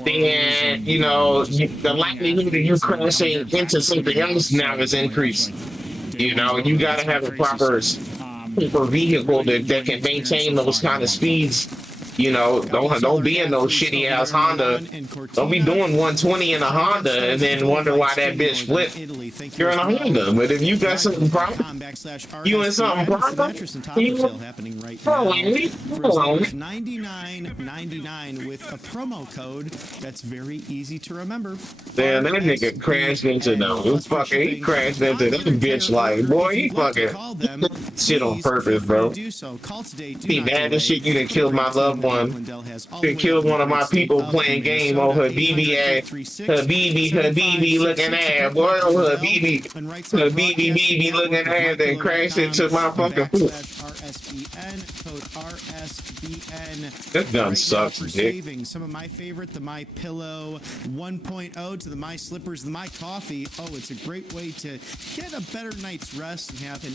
then you know the likelihood of you crashing into something else now is increased. You know, you got to have a proper vehicle that can maintain those kind of speeds. You know, don't be in those shitty ass Honda. Don't be doing 120 in a Honda and then wonder why that bitch flipped. You're in a Honda, but if you got something proper, you in something proper, you $99.99 with a promo code that's very easy to remember. Damn, that nigga crashed into those. He crashed into that bitch like, boy, he fucking shit on purpose, bro. Be mad as shit you done killed my loved one. You killed one of my people playing game on her BB Habibi looking ass, boy, on her BB looking ass, then crashed into my fucking foot. This gun sucks, dick. Some of my favorite, the My Pillow 1.0 to the My Slippers, the My Coffee. Oh, it's a great way to get a better night's rest and have an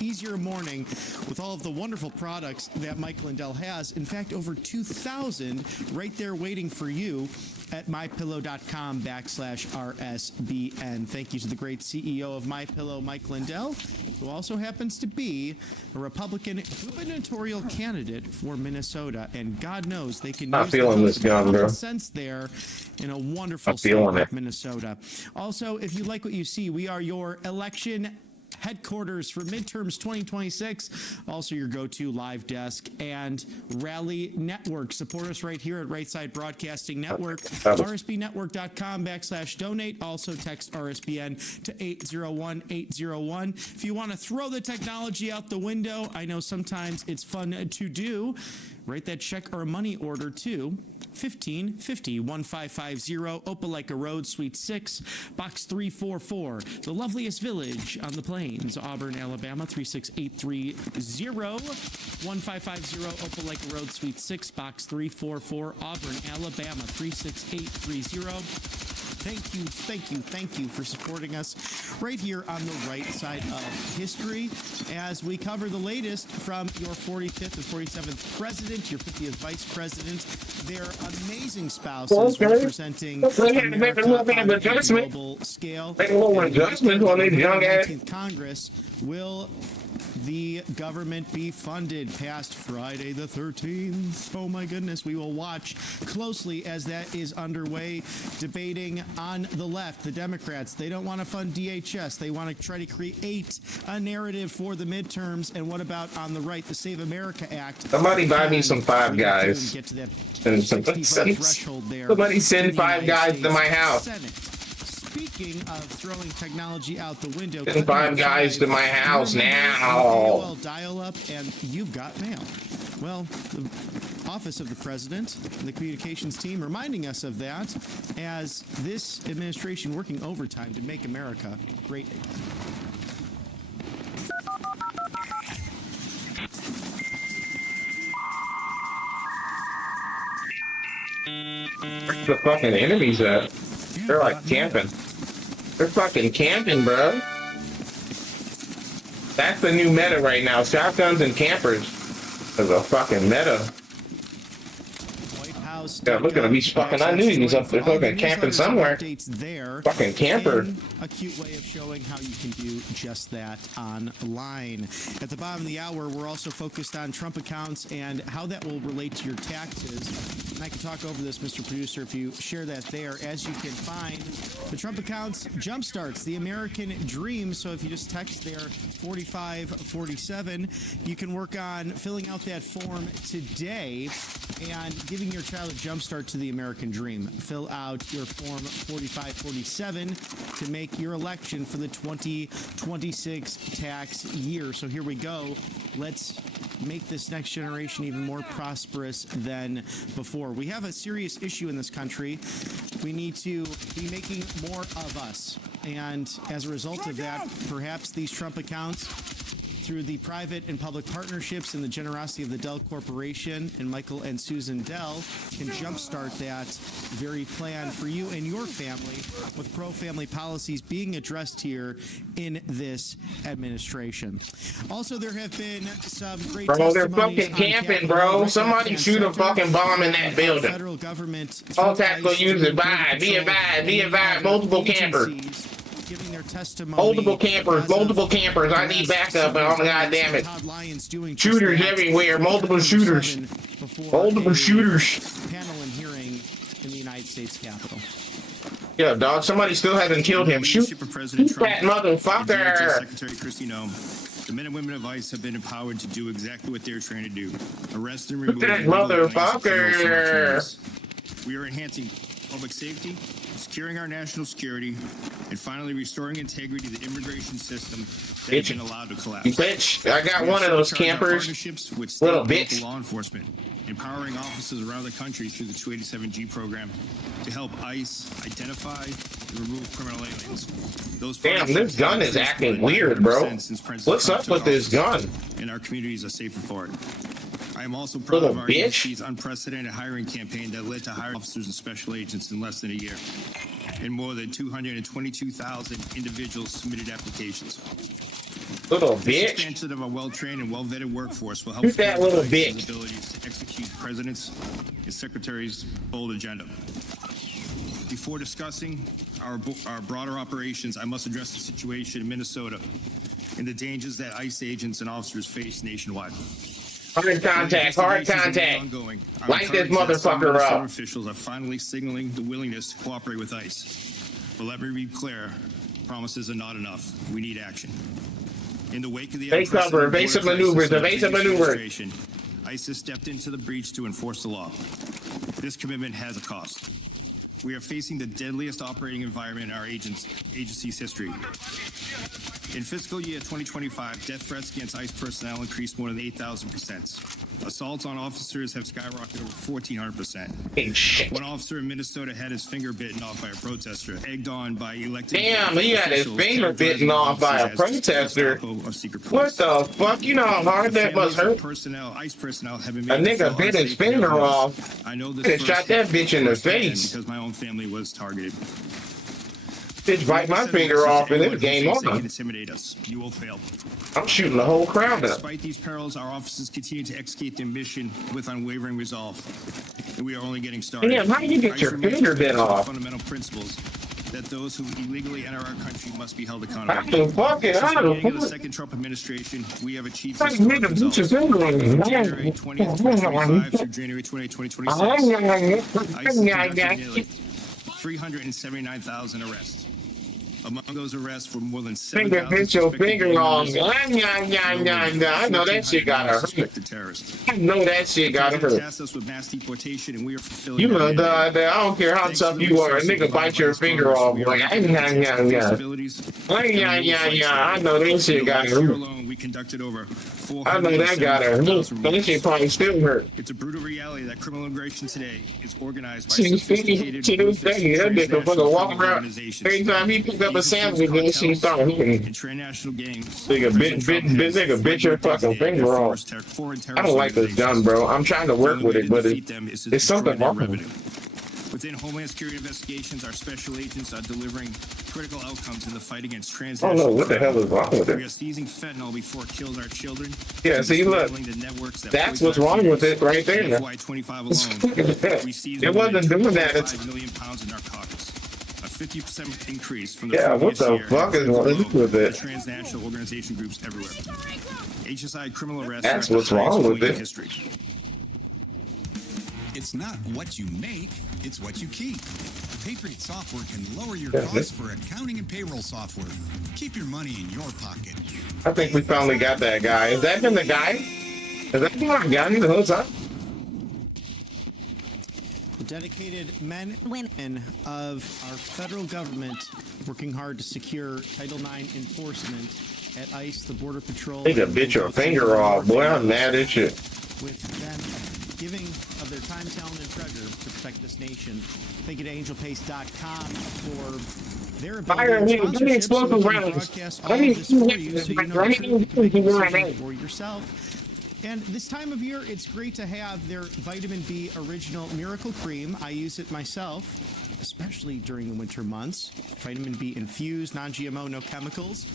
easier morning with all of the wonderful products that Mike Lindell has. In fact, over 2,000 right there waiting for you at mypillow.com/RSBN. Thank you to the great CEO of MyPillow, Mike Lindell, who also happens to be a Republican gubernatorial candidate for Minnesota. And God knows they can use this gun, bro. sense there in a wonderful state like Minnesota. Also, if you like what you see, we are your election headquarters for midterms 2026. Also your go-to live desk and rally network. Support us right here at Right Side Broadcasting Network. rsbnetwork.com/donate. Also text RSBN to 801-801. If you want to throw the technology out the window, I know sometimes it's fun to do. Write that check or money order to 1550-1550 Opelika Road, Suite 6, Box 344, the loveliest village on the plains, Auburn, Alabama 36830. 1550 Opelika Road, Suite 6, Box 344, Auburn, Alabama 36830. Thank you for supporting us right here on the right side of history as we cover the latest from your 45th and 47th president, your 50th vice president, their amazing spouses representing America on a global scale. Adjustment on these young ass. 19th Congress will the government be funded past Friday the 13th? Oh my goodness, we will watch closely as that is underway. Debating on the left, the Democrats, they don't want to fund DHS. They want to try to create a narrative for the midterms. And what about on the right, the Save America Act? Somebody buy me some Five Guys. Get to that threshold there. Somebody send Five Guys to my house. Senate. Speaking of throwing technology out the window, Send Five Guys to my house now. AOL dial-up, and you've got mail. Well, the Office of the President and the communications team reminding us of that as this administration working overtime to make America great again. Where's the fucking enemies at? They're like camping. They're fucking camping, bro. That's the new meta right now. Shotguns and campers is a fucking meta. Yeah, look at him. He's fucking. I knew he was up there fucking camping somewhere. Fucking camper. A cute way of showing how you can do just that online. At the bottom of the hour, we're also focused on Trump accounts and how that will relate to your taxes. And I can talk over this, Mr. Producer, if you share that there. As you can find, the Trump accounts jumpstarts the American dream. So if you just text there 4547, you can work on filling out that form today and giving your child a jumpstart to the American dream. Fill out your form 4547 to make your election for the 2026 tax year. So here we go. Let's make this next generation even more prosperous than before. We have a serious issue in this country. We need to be making more of us. And as a result of that, perhaps these Trump accounts, through the private and public partnerships and the generosity of the Dell Corporation and Michael and Susan Dell, can jumpstart that very plan for you and your family, with pro-family policies being addressed here in this administration. Also, there have been some great bro, they're fucking camping, bro. Somebody shoot a fucking bomb in that building. Federal government, all tactical users, be advised, multiple campers. Giving their testimony. Multiple campers. I need backup. Oh my god damn it. Shooters everywhere. Multiple shooters. Multiple shooters. Panel and hearing in the United States Capitol. Yeah, dog. Somebody still hasn't killed him. Shoot that motherfucker. Secretary Kristi Noem. The men and women of ICE have been empowered to do exactly what they're trained to do. Arrest and remove that motherfucker. We are enhancing public safety, securing our national security, and finally restoring integrity to the immigration system that has been allowed to collapse. Bitch, I got one of those campers. Little bitch. Law enforcement, empowering officers around the country through the 287G program to help ICE identify and remove criminal aliens. Damn, this gun is acting weird, bro. What's up with this gun? And our communities are safer for it. I am also proud of our agency's unprecedented hiring campaign that led to hiring officers and special agents in less than a year. And more than 222,000 individuals submitted applications. Little the bitch. Expansion of a well-trained and well-vetted workforce will help Shoot that little bitch. abilities to execute the president's and secretary's bold agenda. Before discussing our broader operations, I must address the situation in Minnesota and the dangers that ICE agents and officers face nationwide. Hard contact. Light this motherfucker up. Officials are finally signaling the willingness to cooperate with ICE. But let me be clear, promises are not enough. We need action. In the wake of the evasive maneuvers. ICE has stepped into the breach to enforce the law. This commitment has a cost. We are facing the deadliest operating environment in our agency's history. In fiscal year 2025, death threats against ICE personnel increased more than 8,000%. Assaults on officers have skyrocketed over 1,400%. One officer in Minnesota had his finger bitten off by a protester, egged on by elected Damn, he had his finger bitten off by a protester. What the fuck? You know how hard that must hurt? ICE personnel have been a nigga bit his finger off. I know this and shot that bitch in the face. Because my own family was targeted. Bitch bite my finger off and it's game on. Intimidate us. You will fail. I'm shooting the whole crowd up. Despite these perils, our officers continue to execute their mission with unwavering resolve. And we are only getting started. Damn, how do you get your finger bit off? Fundamental principles that those who illegally enter our country must be held I accountable. don't fucking Since the I don't beginning of the second Trump administration, we have achieved historic results. From January 20th, 2025 through January 20th, 2026, ICE conducted nearly 379,000 arrests. Among those arrests were more than 7,000 hit your finger wrong. I know that shit got her. Terrorists. I know that shit got her. Tasked us with mass deportation, and we are fulfilling You that know, mandate. I don't care how tough you are, a nigga bite your finger off. Like, I know that shit got her. We conducted over I know that got her. That shit probably still hurt. It's a brutal reality that criminal immigration today is organized by That sophisticated nigga fucking walk around. Every time he pick up a sandwich, then she start hitting. international gangs. Nigga, bit your fucking finger off. I don't like this gun, bro. I'm trying to work with it, but it's something wrong. Within Homeland Security investigations, our special agents are delivering critical outcomes in the fight against I don't transnational know what the hell is wrong with We it. are seizing fentanyl before it kills our children. Yeah, see, look, that's what's wrong with it right there. It wasn't doing that. It's, £5 million in narcotics. A 50% increase from yeah, what the fuck is wrong with it? Transnational organization groups everywhere. HSI criminal arrests. That's what's wrong with it. History. It's not what you make, it's what you keep. Patriot Software can lower your Yeah, costs for accounting and payroll software. Keep your money in your pocket. I think we finally got that guy. Is that been the guy? Has that been our guy the whole time? The dedicated men and women of our federal government working hard to secure Title IX enforcement at ICE, the Border Patrol. Nigga, bit your finger off, boy. I'm mad at you. With them giving of their time, talent, and treasure to protect this nation. Thank you to angelpace.com for their Fire ability him, to give me explosive rounds. broadcast all Let me of this for you, so you know let me- you can make a decision for yourself. And this time of year, it's great to have their Vitamin B Original Miracle Cream. I use it myself, especially during the winter months. Vitamin B infused, non-GMO, no chemicals,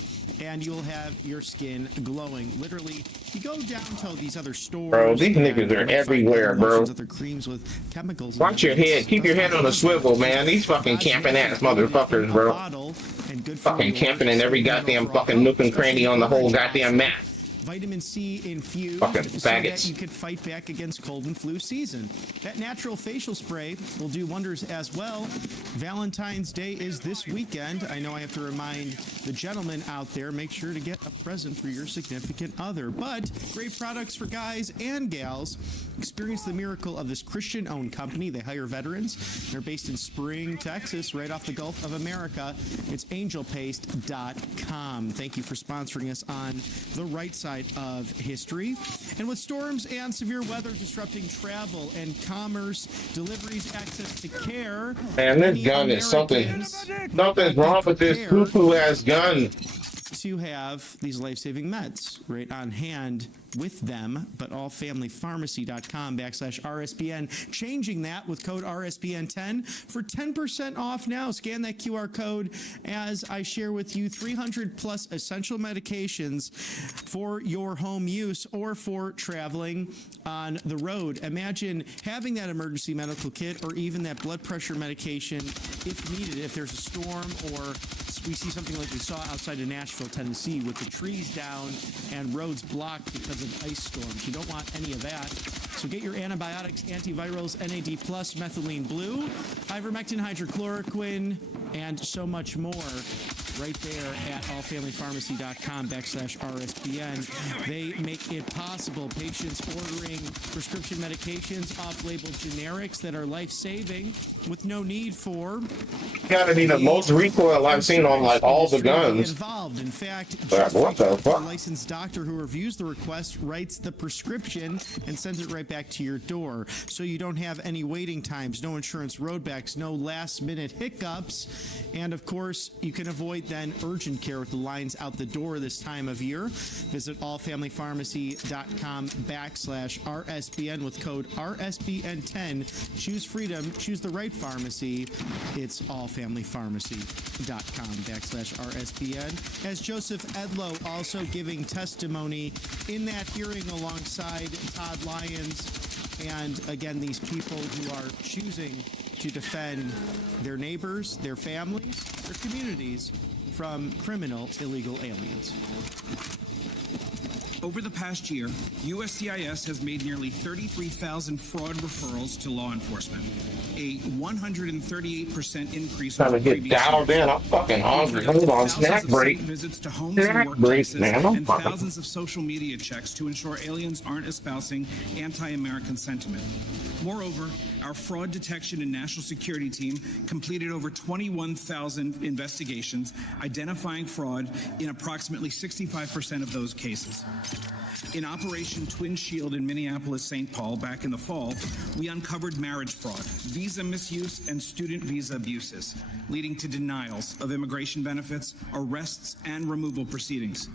and you'll have your skin glowing. Literally, you go down to these other stores. Bro, these niggas are everywhere, bro. Other creams with chemicals. Watch your head. Keep your head on a swivel, man. These fucking camping ass motherfuckers, bro. Fucking camping in every goddamn fucking nook and cranny on the whole goddamn map. Vitamin C infused Fucking so that faggots. you could fight back against cold and flu season. That natural facial spray will do wonders as well. Valentine's Day is this weekend. I know I have to remind the gentlemen out there, make sure to get a present for your significant other. But great products for guys and gals. Experience the miracle of this Christian-owned company. They hire veterans. They're based in Spring, Texas, right off the Gulf of America. It's angelpaste.com. Thank you for sponsoring us on the right side of history. And with storms and severe weather disrupting travel and commerce, deliveries, access to care, Man, this many gun is something. Americans Something's wrong with this poo-poo ass gun. to have these life-saving meds right on hand with them, but allfamilypharmacy.com/RSBN. Changing that with code RSBN10 for 10% off now. Scan that QR code as I share with you 300 plus essential medications for your home use or for traveling on the road. Imagine having that emergency medical kit or even that blood pressure medication if needed, if there's a storm or we see something like we saw outside of Nashville, Tennessee, with the trees down and roads blocked because of ice storms. You don't want any of that. So get your antibiotics, antivirals, NAD+, methylene blue, ivermectin, hydrochloroquine, and so much more right there at allfamilypharmacy.com/RSBN. They make it possible. Patients ordering prescription medications, off-label generics that are life-saving with no need for Gotta be the most recoil I've seen on like all the guns. involved. In fact, But what the a fuck? licensed doctor who reviews the request writes the prescription and sends it right back to your door. So you don't have any waiting times, no insurance roadbacks, no last-minute hiccups. And of course, you can avoid then urgent care with the lines out the door this time of year. Visit allfamilypharmacy.com/RSBN with code RSBN10. Choose freedom, choose the right pharmacy. It's allfamilypharmacy.com/RSBN. As Joseph Edlow also giving testimony in that hearing alongside Todd Lyons. And again, these people who are choosing to defend their neighbors, their families, their communities from criminal illegal aliens. Over the past year, USCIS has made nearly 33,000 fraud referrals to law enforcement, a 138% increase Trying to over get previous dialed years. in. I'm fucking hungry. We've Hold on, thousands snack of break. site visits to homes Snack and break, workplaces, man. I'm and fucking. thousands of social media checks to ensure aliens aren't espousing anti-American sentiment. Moreover, our fraud detection and national security team completed over 21,000 investigations, identifying fraud in approximately 65% of those cases. In Operation Twin Shield in Minneapolis-St. Paul back in the fall, we uncovered marriage fraud, visa misuse, and student visa abuses, leading to denials of immigration benefits, arrests, and removal proceedings.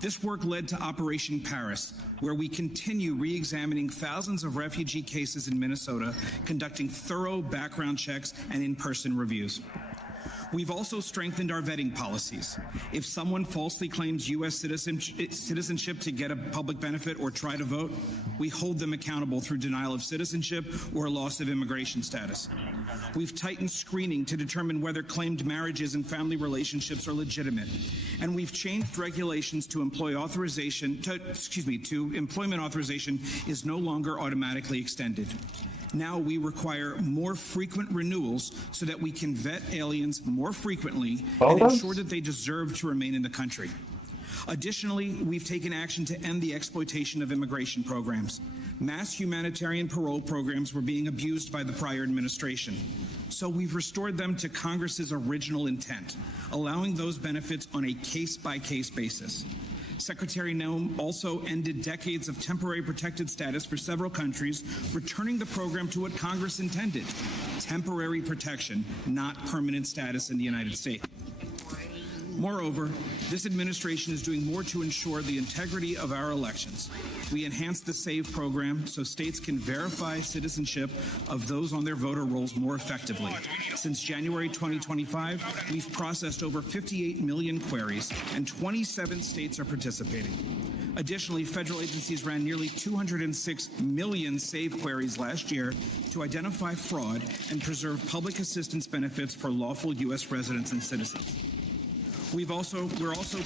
This work led to Operation Paris, where we continue re-examining thousands of refugee cases in Minnesota, conducting thorough background checks and in-person reviews. We've also strengthened our vetting policies. If someone falsely claims U.S. citizenship to get a public benefit or try to vote, we hold them accountable through denial of citizenship or loss of immigration status. We've tightened screening to determine whether claimed marriages and family relationships are legitimate. And we've changed regulations to employment authorization is no longer automatically extended. Now we require more frequent renewals so that we can vet aliens more frequently and ensure that they deserve to remain in the country. Additionally, we've taken action to end the exploitation of immigration programs. Mass humanitarian parole programs were being abused by the prior administration. So we've restored them to Congress's original intent, allowing those benefits on a case-by-case basis. Secretary Noem also ended decades of temporary protected status for several countries, returning the program to what Congress intended: temporary protection, not permanent status in the United States. Moreover, this administration is doing more to ensure the integrity of our elections. We enhanced the SAVE program so states can verify citizenship of those on their voter rolls more effectively. Since January 2025, we've processed over 58 million queries, and 27 states are participating. Additionally, federal agencies ran nearly 206 million SAVE queries last year to identify fraud and preserve public assistance benefits for lawful U.S. residents and citizens. We're also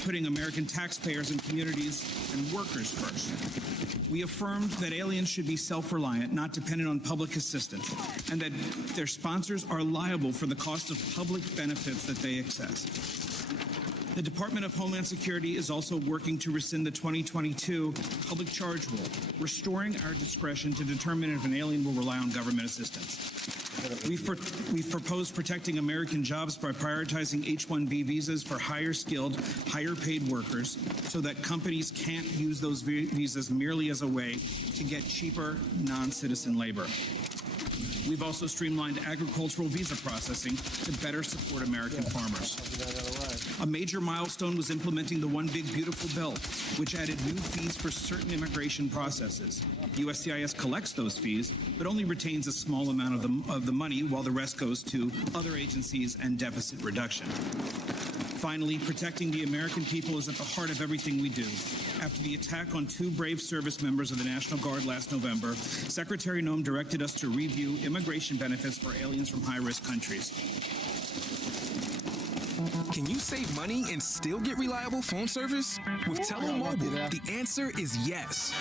putting American taxpayers and communities and workers first. We affirmed that aliens should be self-reliant, not dependent on public assistance, and that their sponsors are liable for the cost of public benefits that they access. The Department of Homeland Security is also working to rescind the 2022 public charge rule, restoring our discretion to determine if an alien will rely on government assistance. We've proposed protecting American jobs by prioritizing H-1B visas for higher-skilled, higher-paid workers so that companies can't use those visas merely as a way to get cheaper non-citizen labor. We've also streamlined agricultural visa processing to better support American farmers. A major milestone was implementing the One Big Beautiful Bill, which added new fees for certain immigration processes. USCIS collects those fees, but only retains a small amount of the money, while the rest goes to other agencies and deficit reduction. Finally, protecting the American people is at the heart of everything we do. After the attack on 2 brave service members of the National Guard last November, Secretary Noem directed us to review immigration benefits for aliens from high-risk countries. Can you save money and still get reliable phone service? With TeleMobile, the answer is yes.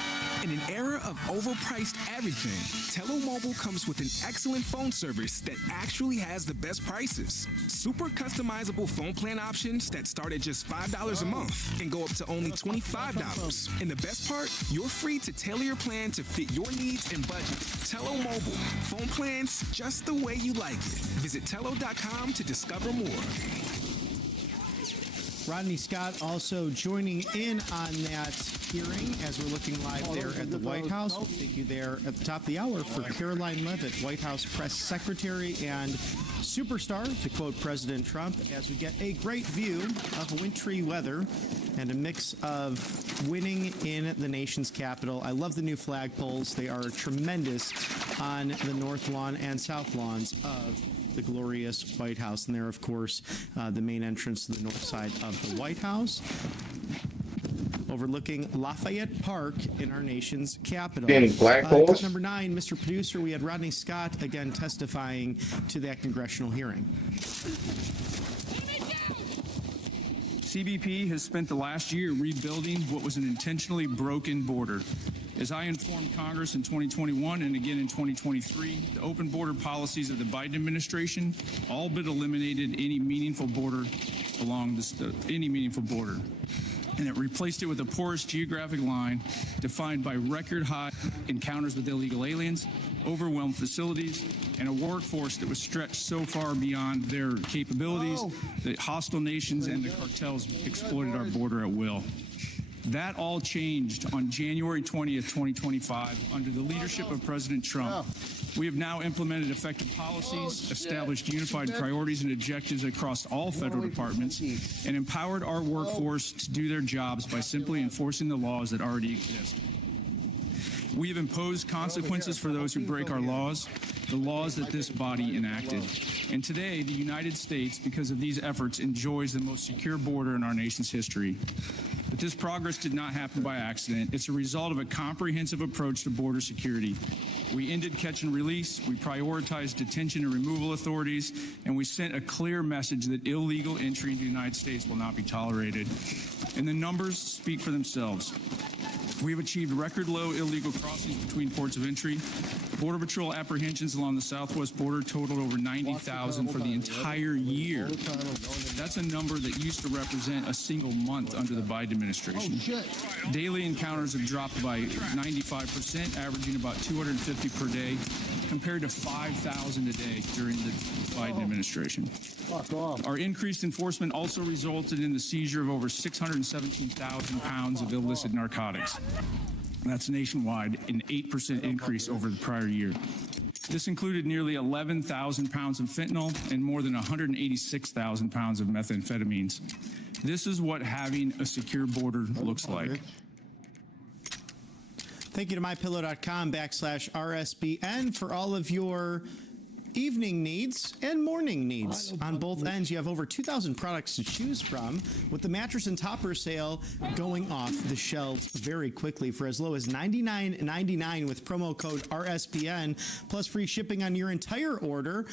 In an era of overpriced everything, TeleMobile comes with an excellent phone service that actually has the best prices. Super customizable phone plan options that start at just $5 a month and go up to only $25. And the best part, you're free to tailor your plan to fit your needs and budget. TeleMobile, phone plans just the way you like it. Visit Telo.com to discover more. Rodney Scott also joining in on that hearing as we're looking live there at the White House. We'll take you there at the top of the hour for Caroline Leavitt, White House press secretary and superstar, to quote President Trump, as we get a great view of wintry weather and a mix of winning in the nation's capital. I love the new flagpoles. They are tremendous on the north lawn and south lawns of the glorious White House. And there, of course, the main entrance to the north side of the White House. overlooking Lafayette Park in our nation's capital. In black holes? Cut number 9, Mr. Producer, we had Rodney Scott again testifying to that congressional hearing. CBP has spent the last year rebuilding what was an intentionally broken border. As I informed Congress in 2021 and again in 2023, the open border policies of the Biden administration all but eliminated any meaningful border and it replaced it with a porous geographic line defined by record high encounters with illegal aliens, overwhelmed facilities, and a workforce that was stretched so far beyond their capabilities that hostile nations and the cartels exploited our border at will. That all changed on January 20th, 2025, under the leadership of President Trump. We have now implemented effective policies, established unified priorities and objectives across all federal departments, and empowered our workforce to do their jobs by simply enforcing the laws that already exist. We have imposed consequences for those who break our laws, the laws that this body enacted. And today, the United States, because of these efforts, enjoys the most secure border in our nation's history. But this progress did not happen by accident. It's a result of a comprehensive approach to border security. We ended catch and release, we prioritized detention and removal authorities, and we sent a clear message that illegal entry into the United States will not be tolerated. And the numbers speak for themselves. We have achieved record low illegal crossings between ports of entry. Border Patrol apprehensions along the southwest border totaled over 90,000 for the entire year. That's a number that used to represent a single month under the Biden administration. Daily encounters have dropped by 95%, averaging about 250 per day, compared to 5,000 a day during the Biden administration. Our increased enforcement also resulted in the seizure of over 617,000 pounds of illicit narcotics. That's nationwide, an 8% increase over the prior year. This included nearly 11,000 pounds of fentanyl and more than 186,000 pounds of methamphetamines. This is what having a secure border looks like. Thank you to mypillow.com/RSBN for all of your evening needs and morning needs. On both ends, you have over 2,000 products to choose from, with the mattress and topper sale going off the shelves very quickly for as low as $99.99 with promo code RSBN, plus free shipping on your entire order.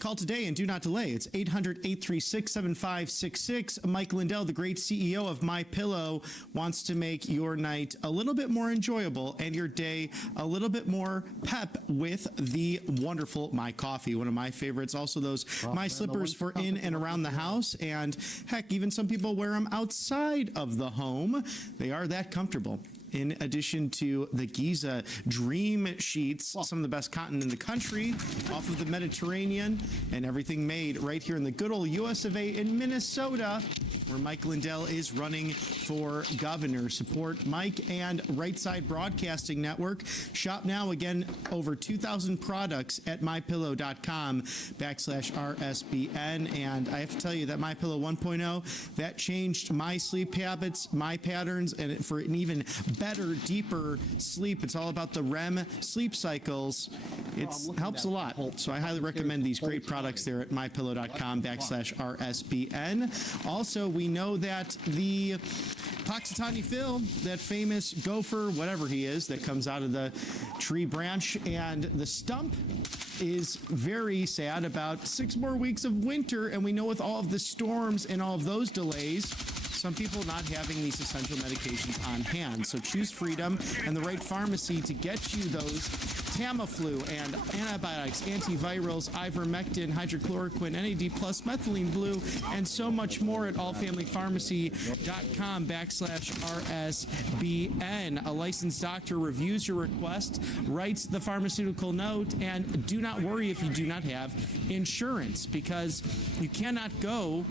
Call today and do not delay. It's 800-836-7566. Mike Lindell, the great CEO of MyPillow, wants to make your night a little bit more enjoyable and your day a little bit more pep with the wonderful My Coffee, one of my favorites. Also those My Slippers for in and around the house, and heck, even some people wear them outside of the home. They are that comfortable. In addition to the Giza Dream Sheets, some of the best cotton in the country, off of the Mediterranean, and everything made right here in the good old US of A in Minnesota, where Mike Lindell is running for governor. Support Mike and Right Side Broadcasting Network. Shop now, again, over 2,000 products at mypillow.com/RSBN. And I have to tell you that MyPillow 1.0, that changed my sleep habits, my patterns, and for an even better, deeper sleep. It's all about the REM sleep cycles. It helps a lot. So I highly recommend these great products there at mypillow.com/RSBN. Also, we know that the Puxatawny Phil, that famous gopher, whatever he is, that comes out of the tree branch and the stump, is very sad about 6 more weeks of winter. And we know with all of the storms and all of those delays, some people not having these essential medications on hand. So choose Freedom and the right pharmacy to get you those Tamiflu and antibiotics, antivirals, ivermectin, hydrochloroquine, NAD+, methylene blue, and so much more at allfamilypharmacy.com/RSBN. A licensed doctor reviews your request, writes the pharmaceutical note, and do not worry if you do not have insurance, because you cannot go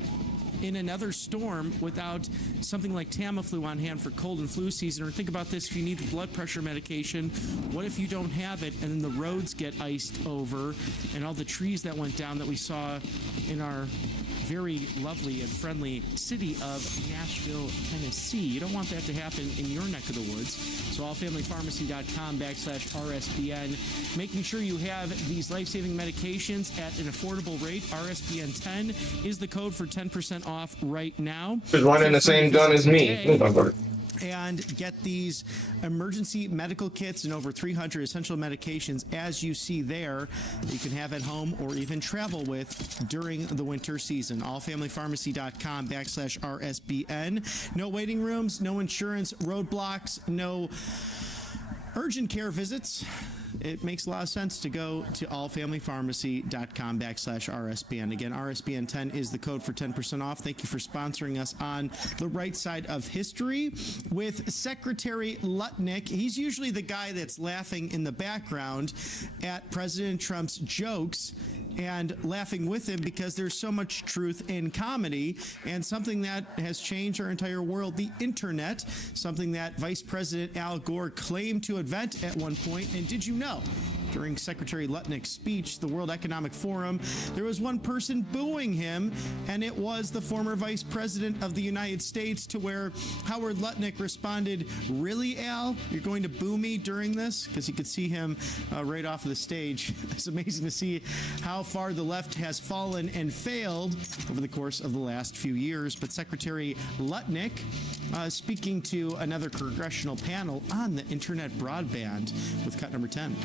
in another storm without something like Tamiflu on hand for cold and flu season. Or think about this, if you need the blood pressure medication, what if you don't have it and then the roads get iced over and all the trees that went down that we saw in our very lovely and friendly city of Nashville, Tennessee? You don't want that to happen in your neck of the woods. So allfamilypharmacy.com/RSBN. Making sure you have these life-saving medications at an affordable rate. RSBN10 is the code for 10% off right now. He's running the same gun as me. and get these emergency medical kits and over 300 essential medications, as you see there, you can have at home or even travel with during the winter season. allfamilypharmacy.com/RSBN. No waiting rooms, no insurance roadblocks, no urgent care visits. It makes a lot of sense to go to allfamilypharmacy.com/RSBN. Again, RSBN 10 is the code for 10% off. Thank you for sponsoring us on the right side of history with Secretary Lutnick. He's usually the guy that's laughing in the background at President Trump's jokes and laughing with him because there's so much truth in comedy, and something that has changed our entire world, the internet, something that Vice President Al Gore claimed to invent at one point. And did you know, during Secretary Lutnick's speech, the World Economic Forum, there was one person booing him, and it was the former Vice President of the United States, to where Howard Lutnick responded, "Really, Al? You're going to boo me during this?" Because you could see him right off of the stage. It's amazing to see how far the left has fallen and failed over the course of the last few years. But Secretary Lutnick speaking to another congressional panel on the internet broadband with cut number 10.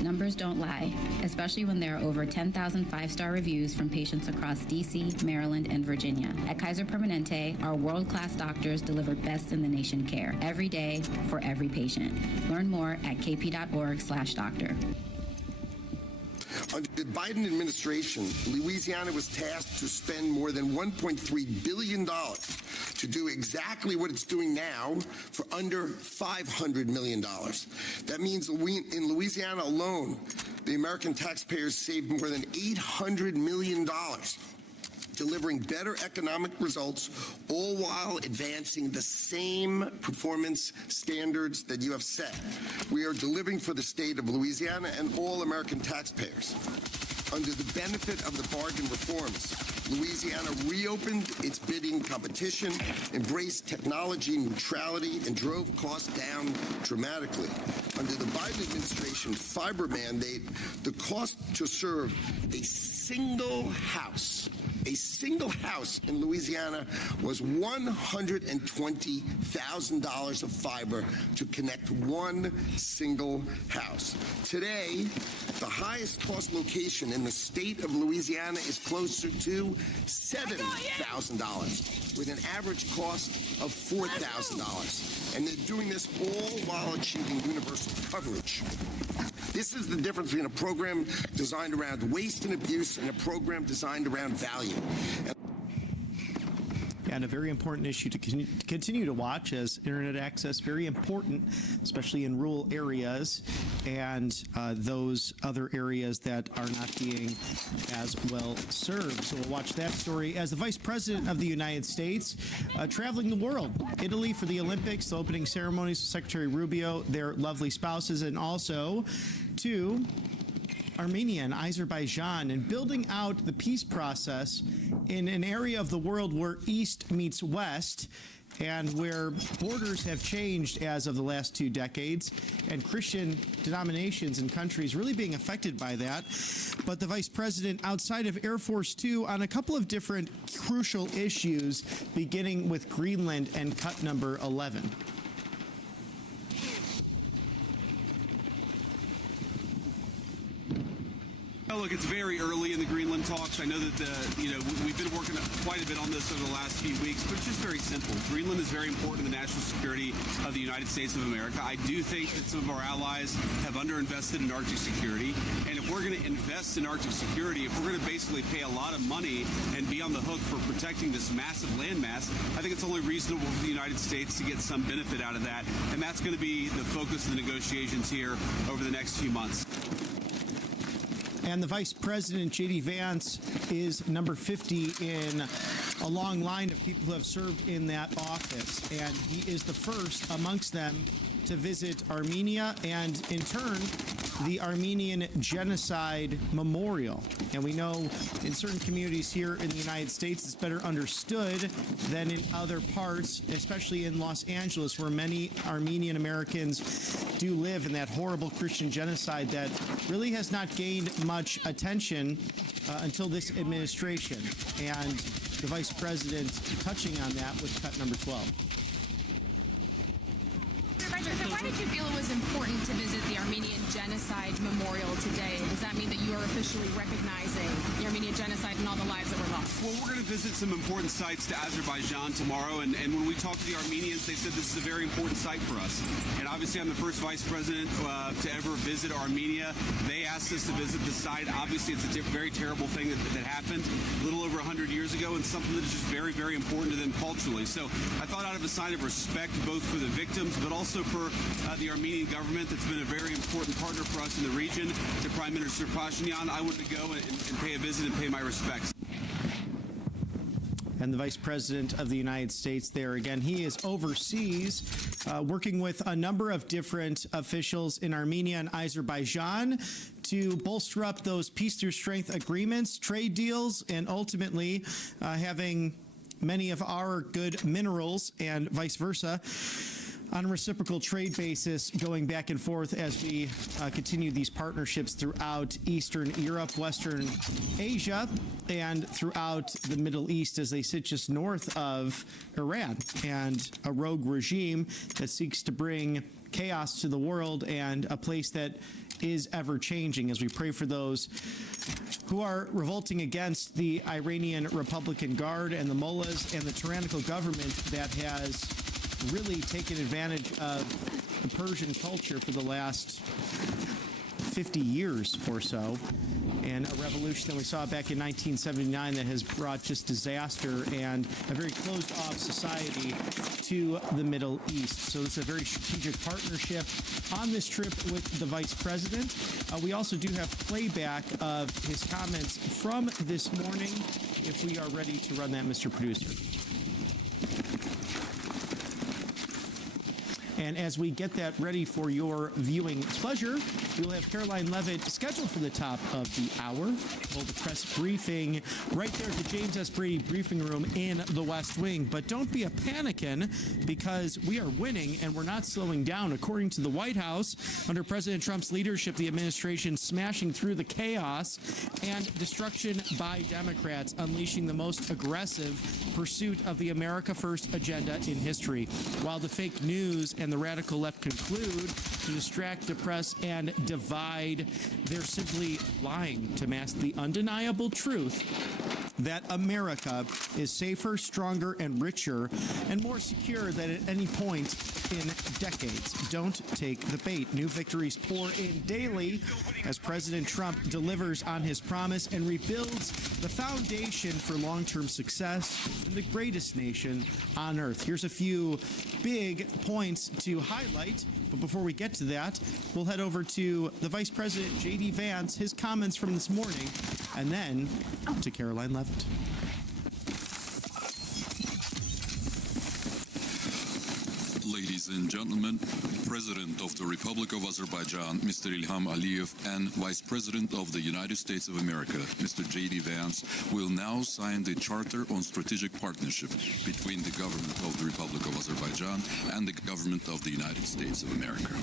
Numbers don't lie, especially when there are over 10,000 five-star reviews from patients across D.C., Maryland, and Virginia. At Kaiser Permanente, our world-class doctors deliver best-in-the-nation care every day for every patient. Learn more at kp.org/doctor. Under the Biden administration, Louisiana was tasked to spend more than $1.3 billion to do exactly what it's doing now for under $500 million. That means in Louisiana alone, the American taxpayers saved more than $800 million, delivering better economic results, all while advancing the same performance standards that you have set. We are delivering for the state of Louisiana and all American taxpayers. Under the benefit of the bargain reforms, Louisiana reopened its bidding competition, embraced technology neutrality, and drove costs down dramatically. Under the Biden administration fiber mandate, the cost to serve a single house in Louisiana was $120,000 of fiber to connect one single house. Today, the highest cost location in the state of Louisiana is closer to $7,000, with an average cost of $4,000. And they're doing this all while achieving universal coverage. This is the difference between a program designed around waste and abuse and a program designed around value. And a very important issue to continue to watch, as internet access, very important, especially in rural areas and those other areas that are not being as well served. So we'll watch that story as the Vice President of the United States traveling the world. Italy for the Olympics, the opening ceremonies with Secretary Rubio, their lovely spouses, and also to Armenia and Azerbaijan, and building out the peace process in an area of the world where East meets West, and where borders have changed as of the last 2 decades, and Christian denominations and countries really being affected by that. But the Vice President outside of Air Force 2 on a couple of different crucial issues, beginning with Greenland and cut number 11. Look, it's very early in the Greenland talks. I know that we've been working quite a bit on this over the last few weeks, but it's just very simple. Greenland is very important to the national security of the United States of America. I do think that some of our allies have underinvested in Arctic security, and if we're going to invest in Arctic security, if we're going to basically pay a lot of money and be on the hook for protecting this massive landmass, I think it's only reasonable for the United States to get some benefit out of that, and that's going to be the focus of the negotiations here over the next few months. And the Vice President, J.D. Vance, is number 50 in a long line of people who have served in that office. And he is the first amongst them to visit Armenia and, in turn, the Armenian Genocide Memorial. And we know in certain communities here in the United States, it's better understood than in other parts, especially in Los Angeles, where many Armenian Americans do live in that horrible Christian genocide that really has not gained much attention until this administration. And the Vice President touching on that with cut number 12. Sir, why did you feel it was important to visit the Armenian Genocide Memorial today? Does that mean that you are officially recognizing the Armenian genocide and all the lives that were lost? Well, we're going to visit some important sites to Azerbaijan tomorrow, and when we talked to the Armenians, they said this is a very important site for us. And obviously, I'm the first vice president to ever visit Armenia. They asked us to visit the site. Obviously, it's a very terrible thing that happened a little over 100 years ago, and something that is just very, very important to them culturally. So I thought out of a sign of respect, both for the victims, but also for the Armenian government that's been a very important partner for us in the region, to Prime Minister Pashinyan, I wanted to go and pay a visit and pay my respects. And the Vice President of the United States there again. He is overseas working with a number of different officials in Armenia and Azerbaijan to bolster up those peace through strength agreements, trade deals, and ultimately having many of our good minerals and vice versa on a reciprocal trade basis going back and forth as we continue these partnerships throughout Eastern Europe, Western Asia, and throughout the Middle East as they sit just north of Iran and a rogue regime that seeks to bring chaos to the world and a place that is ever changing as we pray for those who are revolting against the Iranian Republican Guard and the mullahs and the tyrannical government that has really taken advantage of the Persian culture for the last 50 years or so, and a revolution that we saw back in 1979 that has brought just disaster and a very closed-off society to the Middle East. So it's a very strategic partnership on this trip with the Vice President. We also do have playback of his comments from this morning, if we are ready to run that, Mr. Producer. And as we get that ready for your viewing pleasure, we'll have Caroline Levitt scheduled for the top of the hour. Hold a press briefing right there at the James S. Brady briefing room in the West Wing. But don't be a panicking, because we are winning and we're not slowing down. According to the White House, under President Trump's leadership, the administration smashing through the chaos and destruction by Democrats, unleashing the most aggressive pursuit of the America First agenda in history. While the fake news and the radical left conclude to distract, depress, and divide, they're simply lying to mask the undeniable truth that America is safer, stronger, and richer, and more secure than at any point in decades. Don't take the bait. New victories pour in daily as President Trump delivers on his promise and rebuilds the foundation for long-term success in the greatest nation on earth. Here's a few big points to highlight, but before we get to that, we'll head over to the Vice President, J.D. Vance, his comments from this morning, and then to Caroline Levitt. Ladies and gentlemen, President of the Republic of Azerbaijan, Mr. Ilham Aliyev, and Vice President of the United States of America, Mr. J.D. Vance, will now sign the Charter on Strategic Partnership between the government of the Republic of Azerbaijan and the government of the United States of America.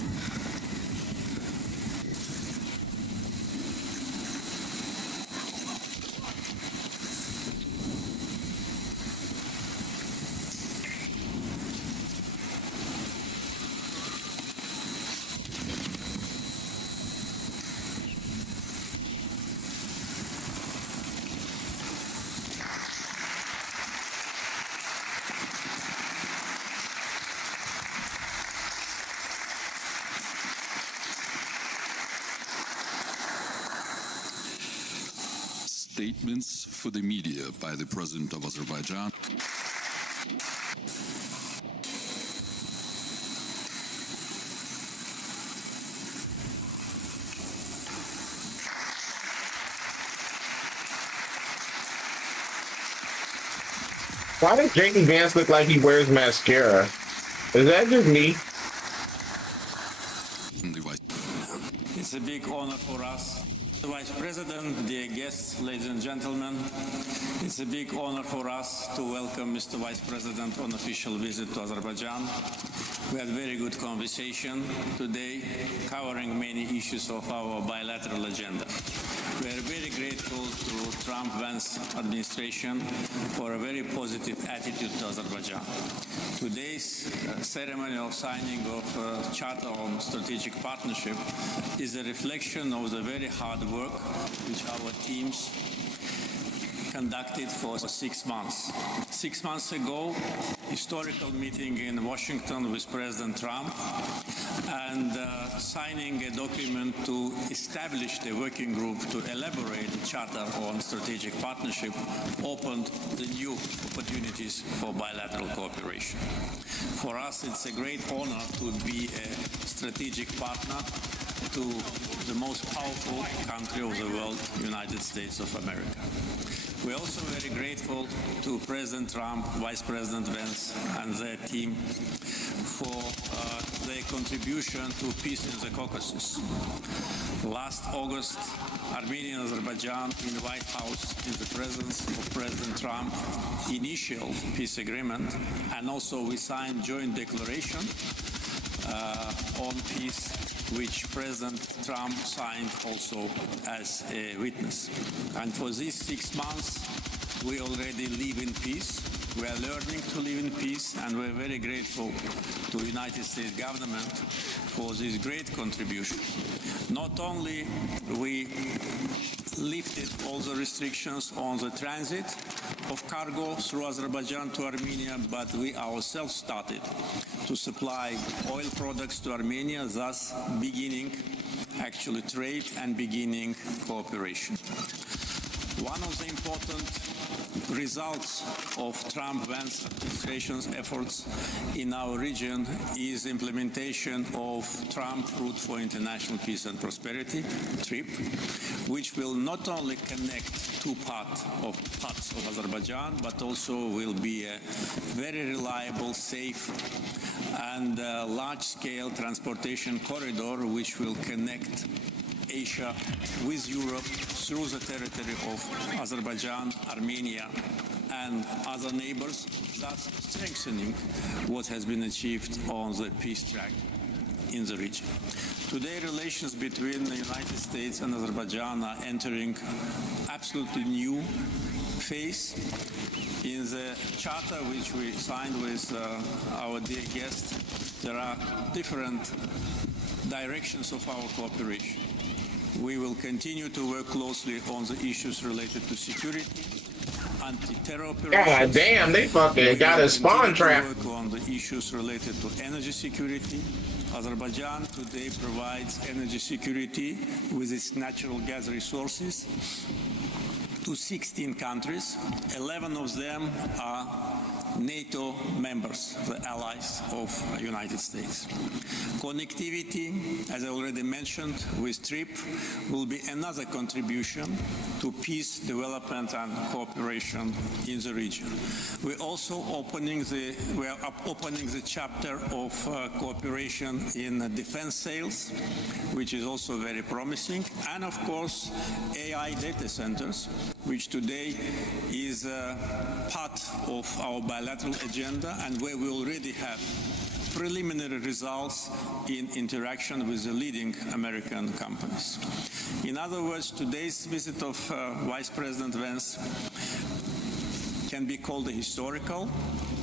Statements for the media by the President of Azerbaijan. Why does J.D. Vance look like he wears mascara? Is that just me? It's a big honor for us. The Vice President, dear guests, ladies and gentlemen, it's a big honor for us to welcome Mr. Vice President on official visit to Azerbaijan. We had a very good conversation today, covering many issues of our bilateral agenda. We are very grateful to Trump-Vance administration for a very positive attitude to Azerbaijan. Today's ceremony of signing of Charter on Strategic Partnership is a reflection of the very hard work which our teams conducted for 6 months. 6 months ago, historical meeting in Washington with President Trump and signing a document to establish the working group to elaborate the Charter on Strategic Partnership opened the new opportunities for bilateral cooperation. For us, it's a great honor to be a strategic partner to the most powerful country of the world, United States of America. We're also very grateful to President Trump, Vice President Vance, and their team for their contribution to peace in the Caucasus. Last August, Armenia and Azerbaijan in the White House, in the presence of President Trump, initialed peace agreement, and also we signed joint declaration on peace, which President Trump signed also as a witness. And for these 6 months, we already live in peace. We are learning to live in peace, and we're very grateful to the United States government for this great contribution. Not only we lifted all the restrictions on the transit of cargo through Azerbaijan to Armenia, but we ourselves started to supply oil products to Armenia, thus beginning actually trade and beginning cooperation. One of the important results of Trump-Vance administration's efforts in our region is implementation of Trump Route for International Peace and Prosperity, TRIP, which will not only connect two parts of Azerbaijan, but also will be a very reliable, safe, and large-scale transportation corridor which will connect Asia with Europe through the territory of Azerbaijan, Armenia, and other neighbors, thus strengthening what has been achieved on the peace track in the region. Today, relations between the United States and Azerbaijan are entering absolutely new phase. In the charter which we signed with our dear guest, there are different directions of our cooperation. We will continue to work closely on the issues related to security, anti-terror operations. God damn, they fucking got a spawn trap. Work on the issues related to energy security. Azerbaijan today provides energy security with its natural gas resources to 16 countries. 11 of them are NATO members, the allies of the United States. Connectivity, as I already mentioned, with TRIP will be another contribution to peace, development, and cooperation in the region. We are opening the chapter of cooperation in defense sales, which is also very promising, and of course AI data centers, which today is part of our bilateral agenda and where we already have preliminary results in interaction with the leading American companies. In other words, today's visit of Vice President Vance can be called a historical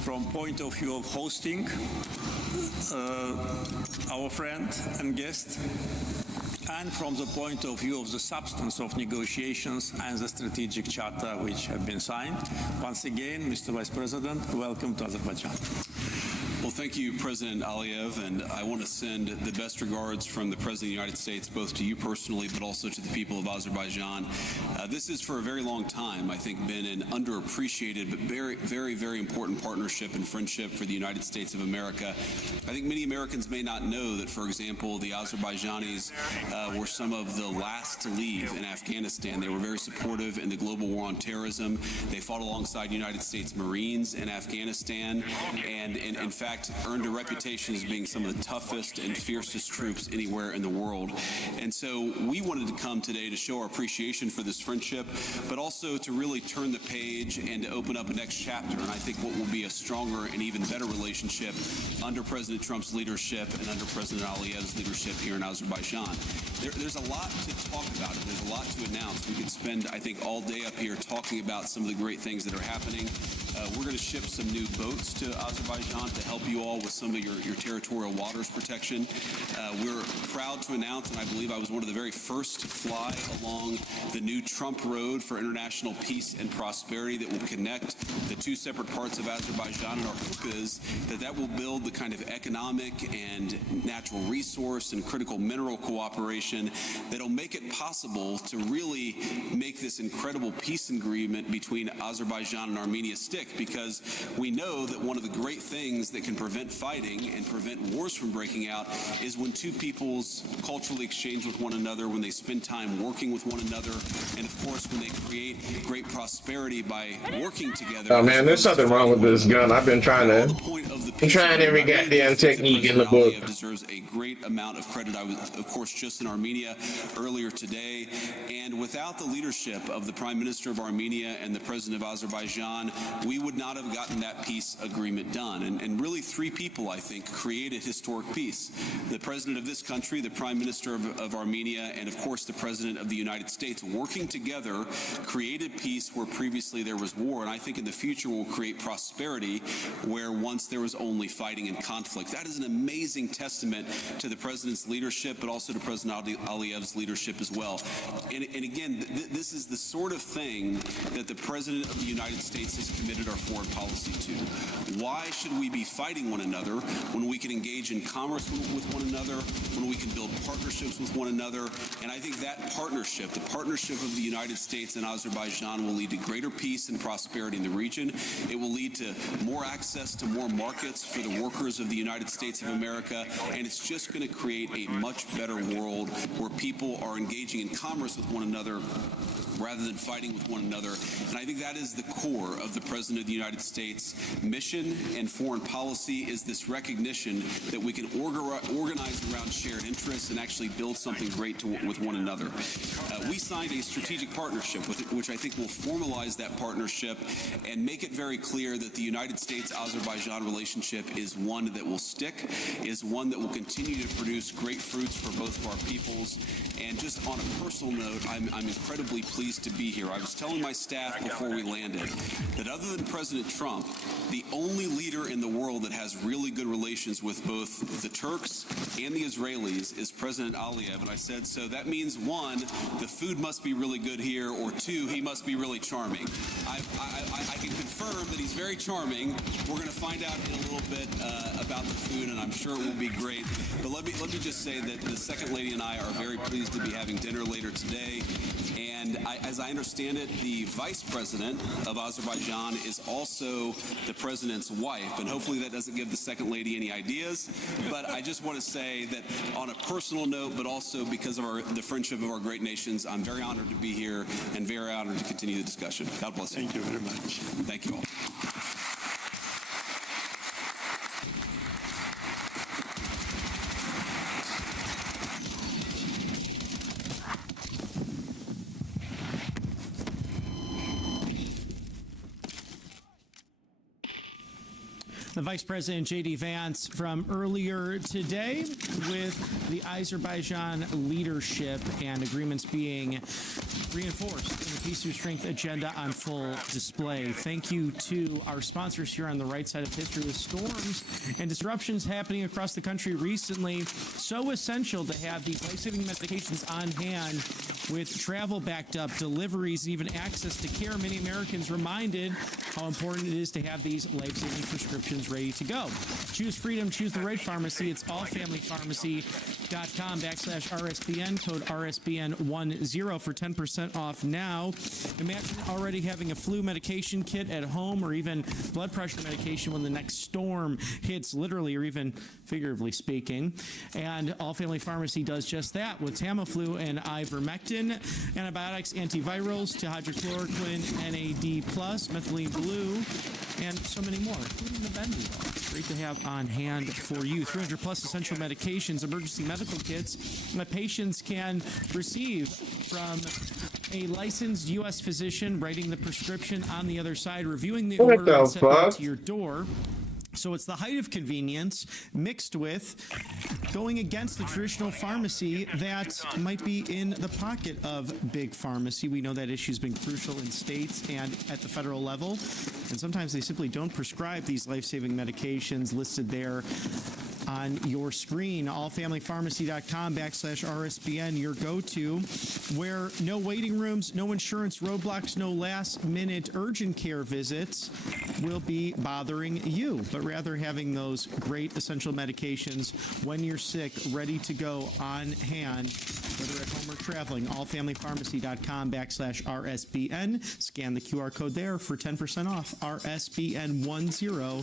from point of view of hosting our friend and guest, and from the point of view of the substance of negotiations and the strategic charter which have been signed. Once again, Mr. Vice President, welcome to Azerbaijan. Well, thank you, President Aliyev, and I want to send the best regards from the President of the United States, both to you personally, but also to the people of Azerbaijan. This has, for a very long time, I think, been an underappreciated but very, very, very important partnership and friendship for the United States of America. I think many Americans may not know that, for example, the Azerbaijanis were some of the last to leave in Afghanistan. They were very supportive in the global war on terrorism. They fought alongside United States Marines in Afghanistan, and in fact, fact, earned a reputation as being some of the toughest and fiercest troops anywhere in the world. And so we wanted to come today to show our appreciation for this friendship, but also to really turn the page and to open up a next chapter. And I think what will be a stronger and even better relationship under President Trump's leadership and under President Aliyev's leadership here in Azerbaijan. There's a lot to talk about. There's a lot to announce. We could spend, I think, all day up here talking about some of the great things that are happening. We're going to ship some new boats to Azerbaijan to help you all with some of your territorial waters protection. We're proud to announce, and I believe I was one of the very first to fly along the new Trump Road for international peace and prosperity that will connect the two separate parts of Azerbaijan. And our hope is that that will build the kind of economic and natural resource and critical mineral cooperation that will make it possible to really make this incredible peace agreement between Azerbaijan and Armenia stick, because we know that one of the great things that can prevent fighting and prevent wars from breaking out is when two peoples culturally exchange with one another, when they spend time working with one another, and of course when they create great prosperity by working together. Oh man, there's something wrong with this gun. I've been trying every goddamn technique in the book. Deserves a great amount of credit. I was, of course, just in Armenia earlier today, and without the leadership of the Prime Minister of Armenia and the President of Azerbaijan, we would not have gotten that peace agreement done. And really, three people, I think, created historic peace: the President of this country, the Prime Minister of Armenia, and of course the President of the United States, working together, created peace where previously there was war. And I think in the future we'll create prosperity where once there was only fighting and conflict. That is an amazing testament to the President's leadership, but also to President Aliyev's leadership as well. And again, this is the sort of thing that the President of the United States has committed our foreign policy to. Why should we be fighting one another when we can engage in commerce with one another, when we can build partnerships with one another? And I think that partnership, the partnership of the United States and Azerbaijan, will lead to greater peace and prosperity in the region. It will lead to more access to more markets for the workers of the United States of America, and it's just going to create a much better world where people are engaging in commerce with one another rather than fighting with one another. And I think that is the core of the President of the United States mission and foreign policy, is this recognition that we can organize around shared interests and actually build something great with one another. We signed a strategic partnership which I think will formalize that partnership and make it very clear that the United States-Azerbaijan relationship is one that will stick, is one that will continue to produce great fruits for both of our peoples. And just on a personal note, I'm incredibly pleased to be here. I was telling my staff before we landed that other than President Trump, the only leader in the world that has really good relations with both the Turks and the Israelis is President Aliyev. And I said, so that means, one, the food must be really good here, or two, he must be really charming. I can confirm that he's very charming. We're going to find out in a little bit about the food, and I'm sure it will be great. But let me just say that the Second Lady and I are very pleased to be having dinner later today. And as I understand it, the Vice President of Azerbaijan is also the President's wife. And hopefully that doesn't give the Second Lady any ideas. But I just want to say that on a personal note, but also because of the friendship of our great nations, I'm very honored to be here and very honored to continue the discussion. God bless you. Thank you very much. Thank you all. The Vice President J.D. Vance from earlier today, with the Azerbaijan leadership and agreements being reinforced in the Peace Through Strength agenda on full display. Thank you to our sponsors here on the right side of history. With storms and disruptions happening across the country recently, so essential to have these life-saving medications on hand. With travel backed up, deliveries, even access to care, many Americans reminded how important it is to have these life-saving prescriptions ready to go. Choose freedom, choose the right pharmacy. It's allfamilypharmacy.com/RSBN, code RSBN10 for 10% off now. Imagine already having a flu medication kit at home, or even blood pressure medication when the next storm hits, literally or even figuratively speaking. And All Family Pharmacy does just that with Tamiflu and ivermectin. prescription antibiotics, antivirals to hydrochloroquine, NAD+, methylene blue, and so many more, including the Benadryl. Great to have on hand for you. 300 plus essential medications, emergency medical kits that patients can receive from a licensed U.S. physician, writing the prescription on the other side, reviewing the order and sending it to your door. So it's the height of convenience mixed with going against the traditional pharmacy that might be in the pocket of big pharmacy. We know that issue has been crucial in states and at the federal level. And sometimes they simply don't prescribe these life-saving medications listed there on your screen. allfamilypharmacy.com/RSBN, your go-to, where no waiting rooms, no insurance roadblocks, no last-minute urgent care visits will be bothering you, but rather having those great essential medications when you're sick, ready to go on hand, whether at home or traveling. allfamilypharmacy.com/RSBN. Scan the QR code there for 10% off. RSBN10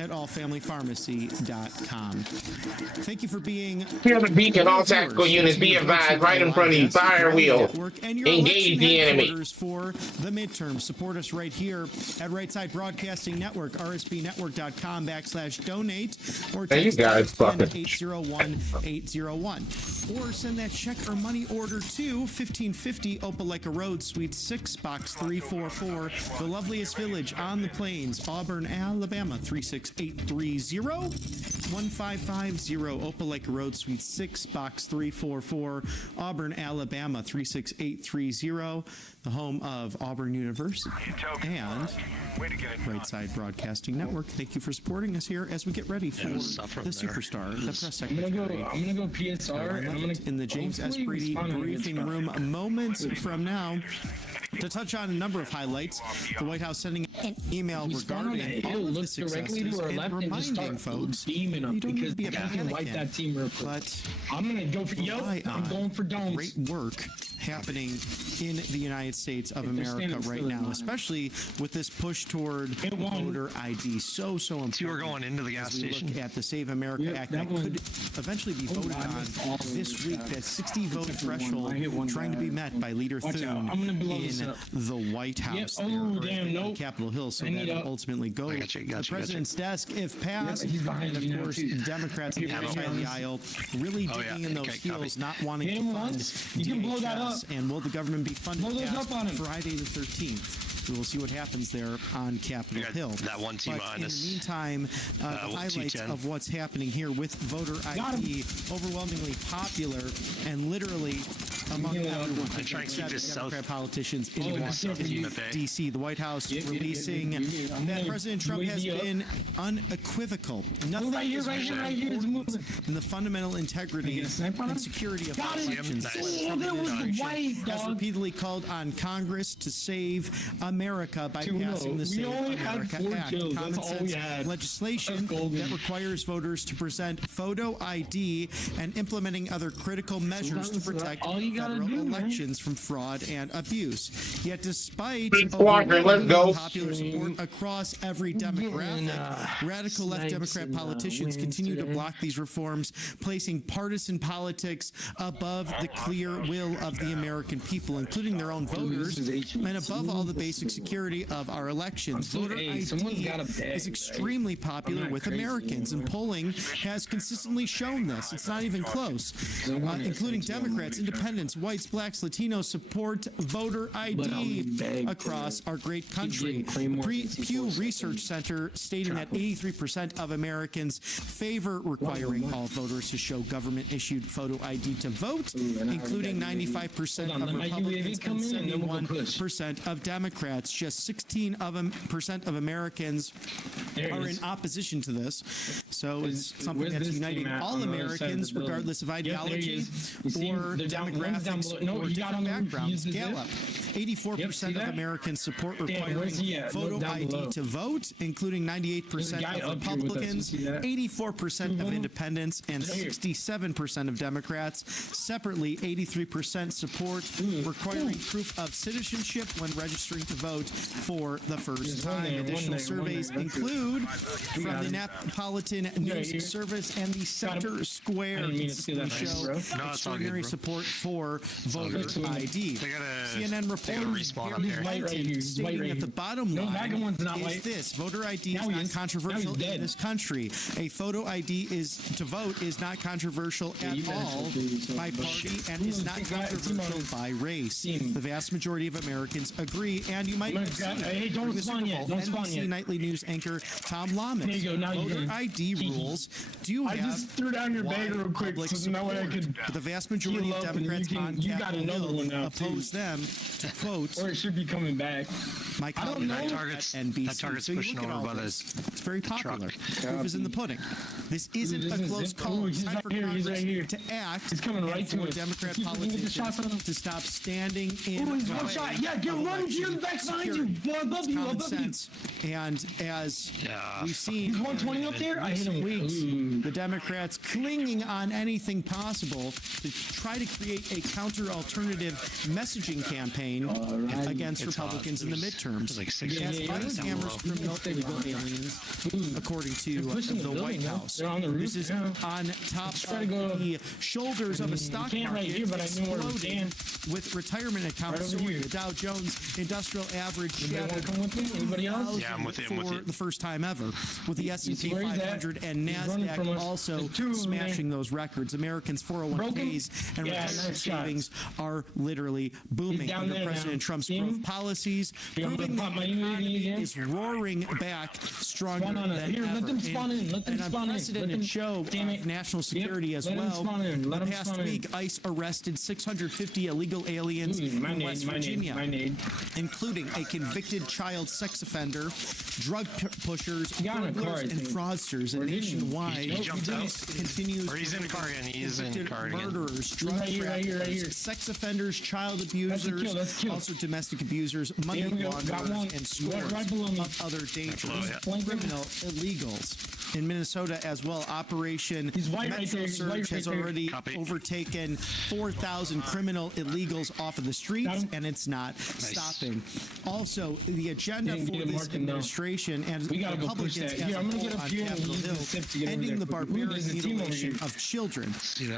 at allfamilypharmacy.com. Thank you for being Here's the beacon, all tactical units, be advised, right in front of you, fire wheel. Engage the enemy. For the midterm, support us right here at Right Side Broadcasting Network, rsbnetwork.com/donate, or text 801-801, or send that check or money order to 1550 Opelika Road, Suite 6, Box 344, the loveliest village on the plains, Auburn, Alabama 36830. 1550 Opelika Road, Suite 6, Box 344, Auburn, Alabama 36830, the home of Auburn University and Right Side Broadcasting Network. Thank you for supporting us here as we get ready for the superstar, the press secretary. I'm gonna go PSR and I'm gonna in the James S. Brady briefing room moments from now to touch on a number of highlights. The White House sending an email regarding all of the successes and reminding folks you don't need to be a wipe that team real quick. But I'm gonna go for I'm going for domes. Great work happening in the United States of America right now, especially with this push toward voter ID. So important. You were going into the gas station. Look at the Save America Act that could eventually be voted on this week. That 60 vote threshold trying to be met by Leader Thune in the White House on Capitol Hill, so that it ultimately goes to the president's desk if passed. And of course, Democrats on the other side of the aisle really digging in those heels, not wanting to fund DHS. And will the government be funded past Friday the 13th? We will see what happens there on Capitol Hill. That one T but in the meantime, the highlights of what's happening here with voter ID, overwhelmingly popular and literally among everyone. Democrat politicians in Washington, D.C. The White House releasing that President Trump has been unequivocal. Nothing is more important than the fundamental integrity and security of our elections. Has repeatedly called on Congress to save America by passing the Save America Act, common sense legislation that requires voters to present photo ID and implementing other critical measures to protect federal elections from fraud and abuse. Yet despite popular support across every demographic, radical left Democrat politicians continue to block these reforms, placing partisan politics above the clear will of the American people, including their own voters, and above all the basic security of our elections. Voter ID is extremely popular with Americans, and polling has consistently shown this. It's not even close. Including Democrats, independents, whites, blacks, Latinos support voter ID across our great country. Pew Research Center stating that 83% of Americans favor requiring all voters to show government-issued photo ID to vote, including 95% of Republicans and 71% of Democrats. Just 16% of Americans are in opposition to this. So it's something that's uniting all Americans, regardless of ideology or demographics or different backgrounds. Gallup 84% of Americans support requiring photo ID to vote, including 98% of Republicans, 84% of independents, and 67% of Democrats. Separately, 83% support requiring proof of citizenship when registering to vote for the first time. Additional surveys include from the Neapolitan News Service and the Center Square show extraordinary support for voter ID. CNN reported stating that the bottom line is this: voter ID is not controversial in this country. A photo ID to vote is not controversial at all by party and is not controversial by race. The vast majority of Americans agree, and you might have seen NBC Nightly News anchor Tom Lamas. Voter ID rules do have just threw down your bag real quick so that way I could. But the vast majority of Democrats on Capitol Hill oppose them to quote. Or it should be coming back. My colleague at NBC. That target's so pushing over by this. It's very popular. Proof is in the pudding. This isn't a close call. It's time for Congress to act. He's coming right for Democrat politicians to stop standing in. Oh, he's one shot. Yeah, get one here back behind you. Above you, above you. And as we've seen, he's 120 up there. I hit him. Weeks, the Democrats clinging on anything possible to try to create a counter-alternative messaging campaign against Republicans in the midterms. As violent hammers criminal illegal aliens, according to the White House. This is on top of the shoulders of a stock market exploding with retirement accounts soaring. The Dow Jones Industrial Average shattered for the first time ever, with the S&P 500 and NASDAQ also smashing those records. Americans' 401ks and retirement savings are literally booming under President Trump's growth policies, proving that the economy is roaring back stronger than ever. An unprecedented show of national security as well. The past week, ICE arrested 650 illegal aliens in West Virginia, including a convicted child sex offender, drug pushers, burglars, and fraudsters. And nationwide, continues murderers, drug traffickers, sex offenders, child abusers, also domestic abusers, money launderers, and scores of other dangerous criminal illegals. In Minnesota as well, Operation Metro Surge has already overtaken 4,000 criminal illegals off of the streets, and it's not stopping. Also, the agenda for this administration and Republicans as a whole on Capitol Hill, ending the barbaric mutilation of children.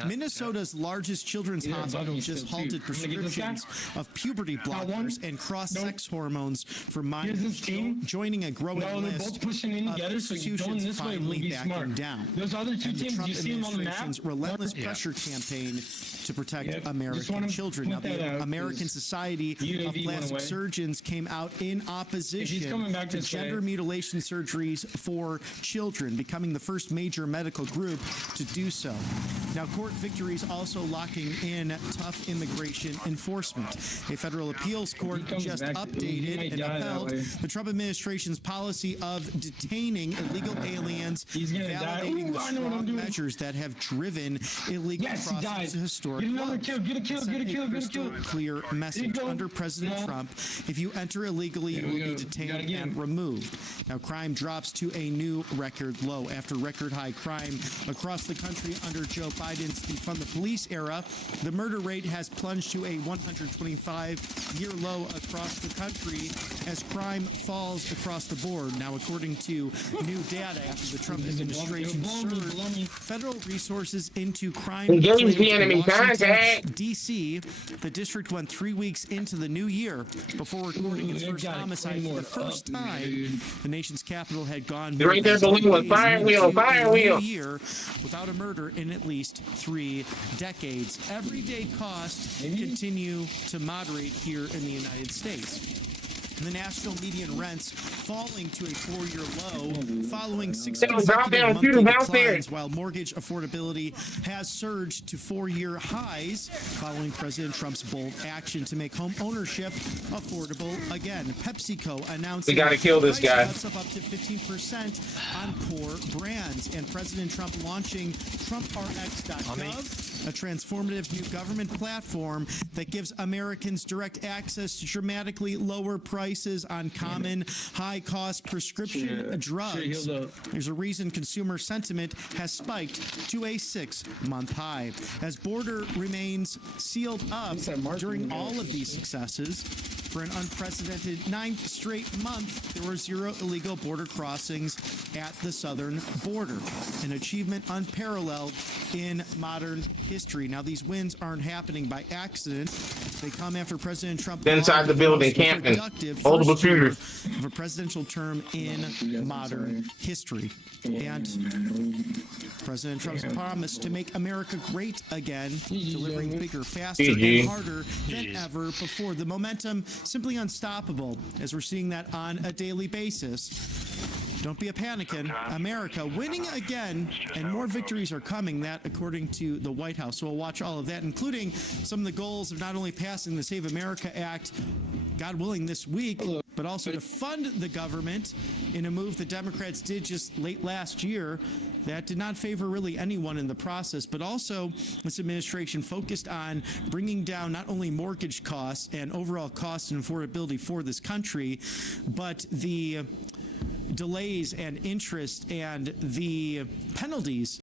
Minnesota's largest children's hospital just halted prescriptions of puberty blockers and cross-sex hormones for minors, joining a growing list of institutions finally backing down. Those other two and the teams, Trump you see them on the map? administration's relentless pressure campaign to protect American children. Now, the American Society of Plastic Surgeons came out in opposition to gender mutilation surgeries for children, becoming the first major medical group to do so. Now, court victories also locking in tough immigration enforcement. A federal appeals court just updated and upheld the Trump administration's policy of detaining illegal aliens, validating the strong measures that have driven illegal crossings to historic lows. Crystal clear message under President Trump: if you enter illegally, you will be detained and removed. Now, crime drops to a new record low after record high crime across the country under Joe Biden's defund the police era. The murder rate has plunged to a 125-year low across the country as crime falls across the board. Now, according to new data after the Trump administration surged federal resources into crime D.C., the district went 3 weeks into the new year before recording its first homicide for the first time. The nation's capital had gone right there, the fire wheel. Year without a murder in at least 3 decades. Everyday costs continue to moderate here in the United States. The national median rents falling to a 4-year low following 6 consecutive monthly declines, while mortgage affordability has surged to 4-year highs following President Trump's bold action to make home ownership affordable again. PepsiCo announced we gotta kill this guy. Cuts of up to 15% on core brands, and President Trump launching TrumpRx.gov a transformative new government platform that gives Americans direct access to dramatically lower prices on common high-cost prescription drugs. There's a reason consumer sentiment has spiked to a 6-month high. As border remains sealed up during all of these successes, for an unprecedented 9th straight month, there were 0 illegal border crossings at the southern border, an achievement unparalleled in modern history. Now, these wins aren't happening by accident. They come after President Trump inside the building camping. Hold the computer. Of a presidential term in modern history. And President Trump's promise to make America great again, delivering bigger, faster, and harder than ever before. The momentum simply unstoppable, as we're seeing that on a daily basis. Don't be a panican. America winning again, and more victories are coming. That, according to the White House. So we'll watch all of that, including some of the goals of not only passing the Save America Act, God willing, this week, but also to fund the government in a move the Democrats did just late last year that did not favor really anyone in the process, but also this administration focused on bringing down not only mortgage costs and overall cost and affordability for this country, but the delays and interest and the penalties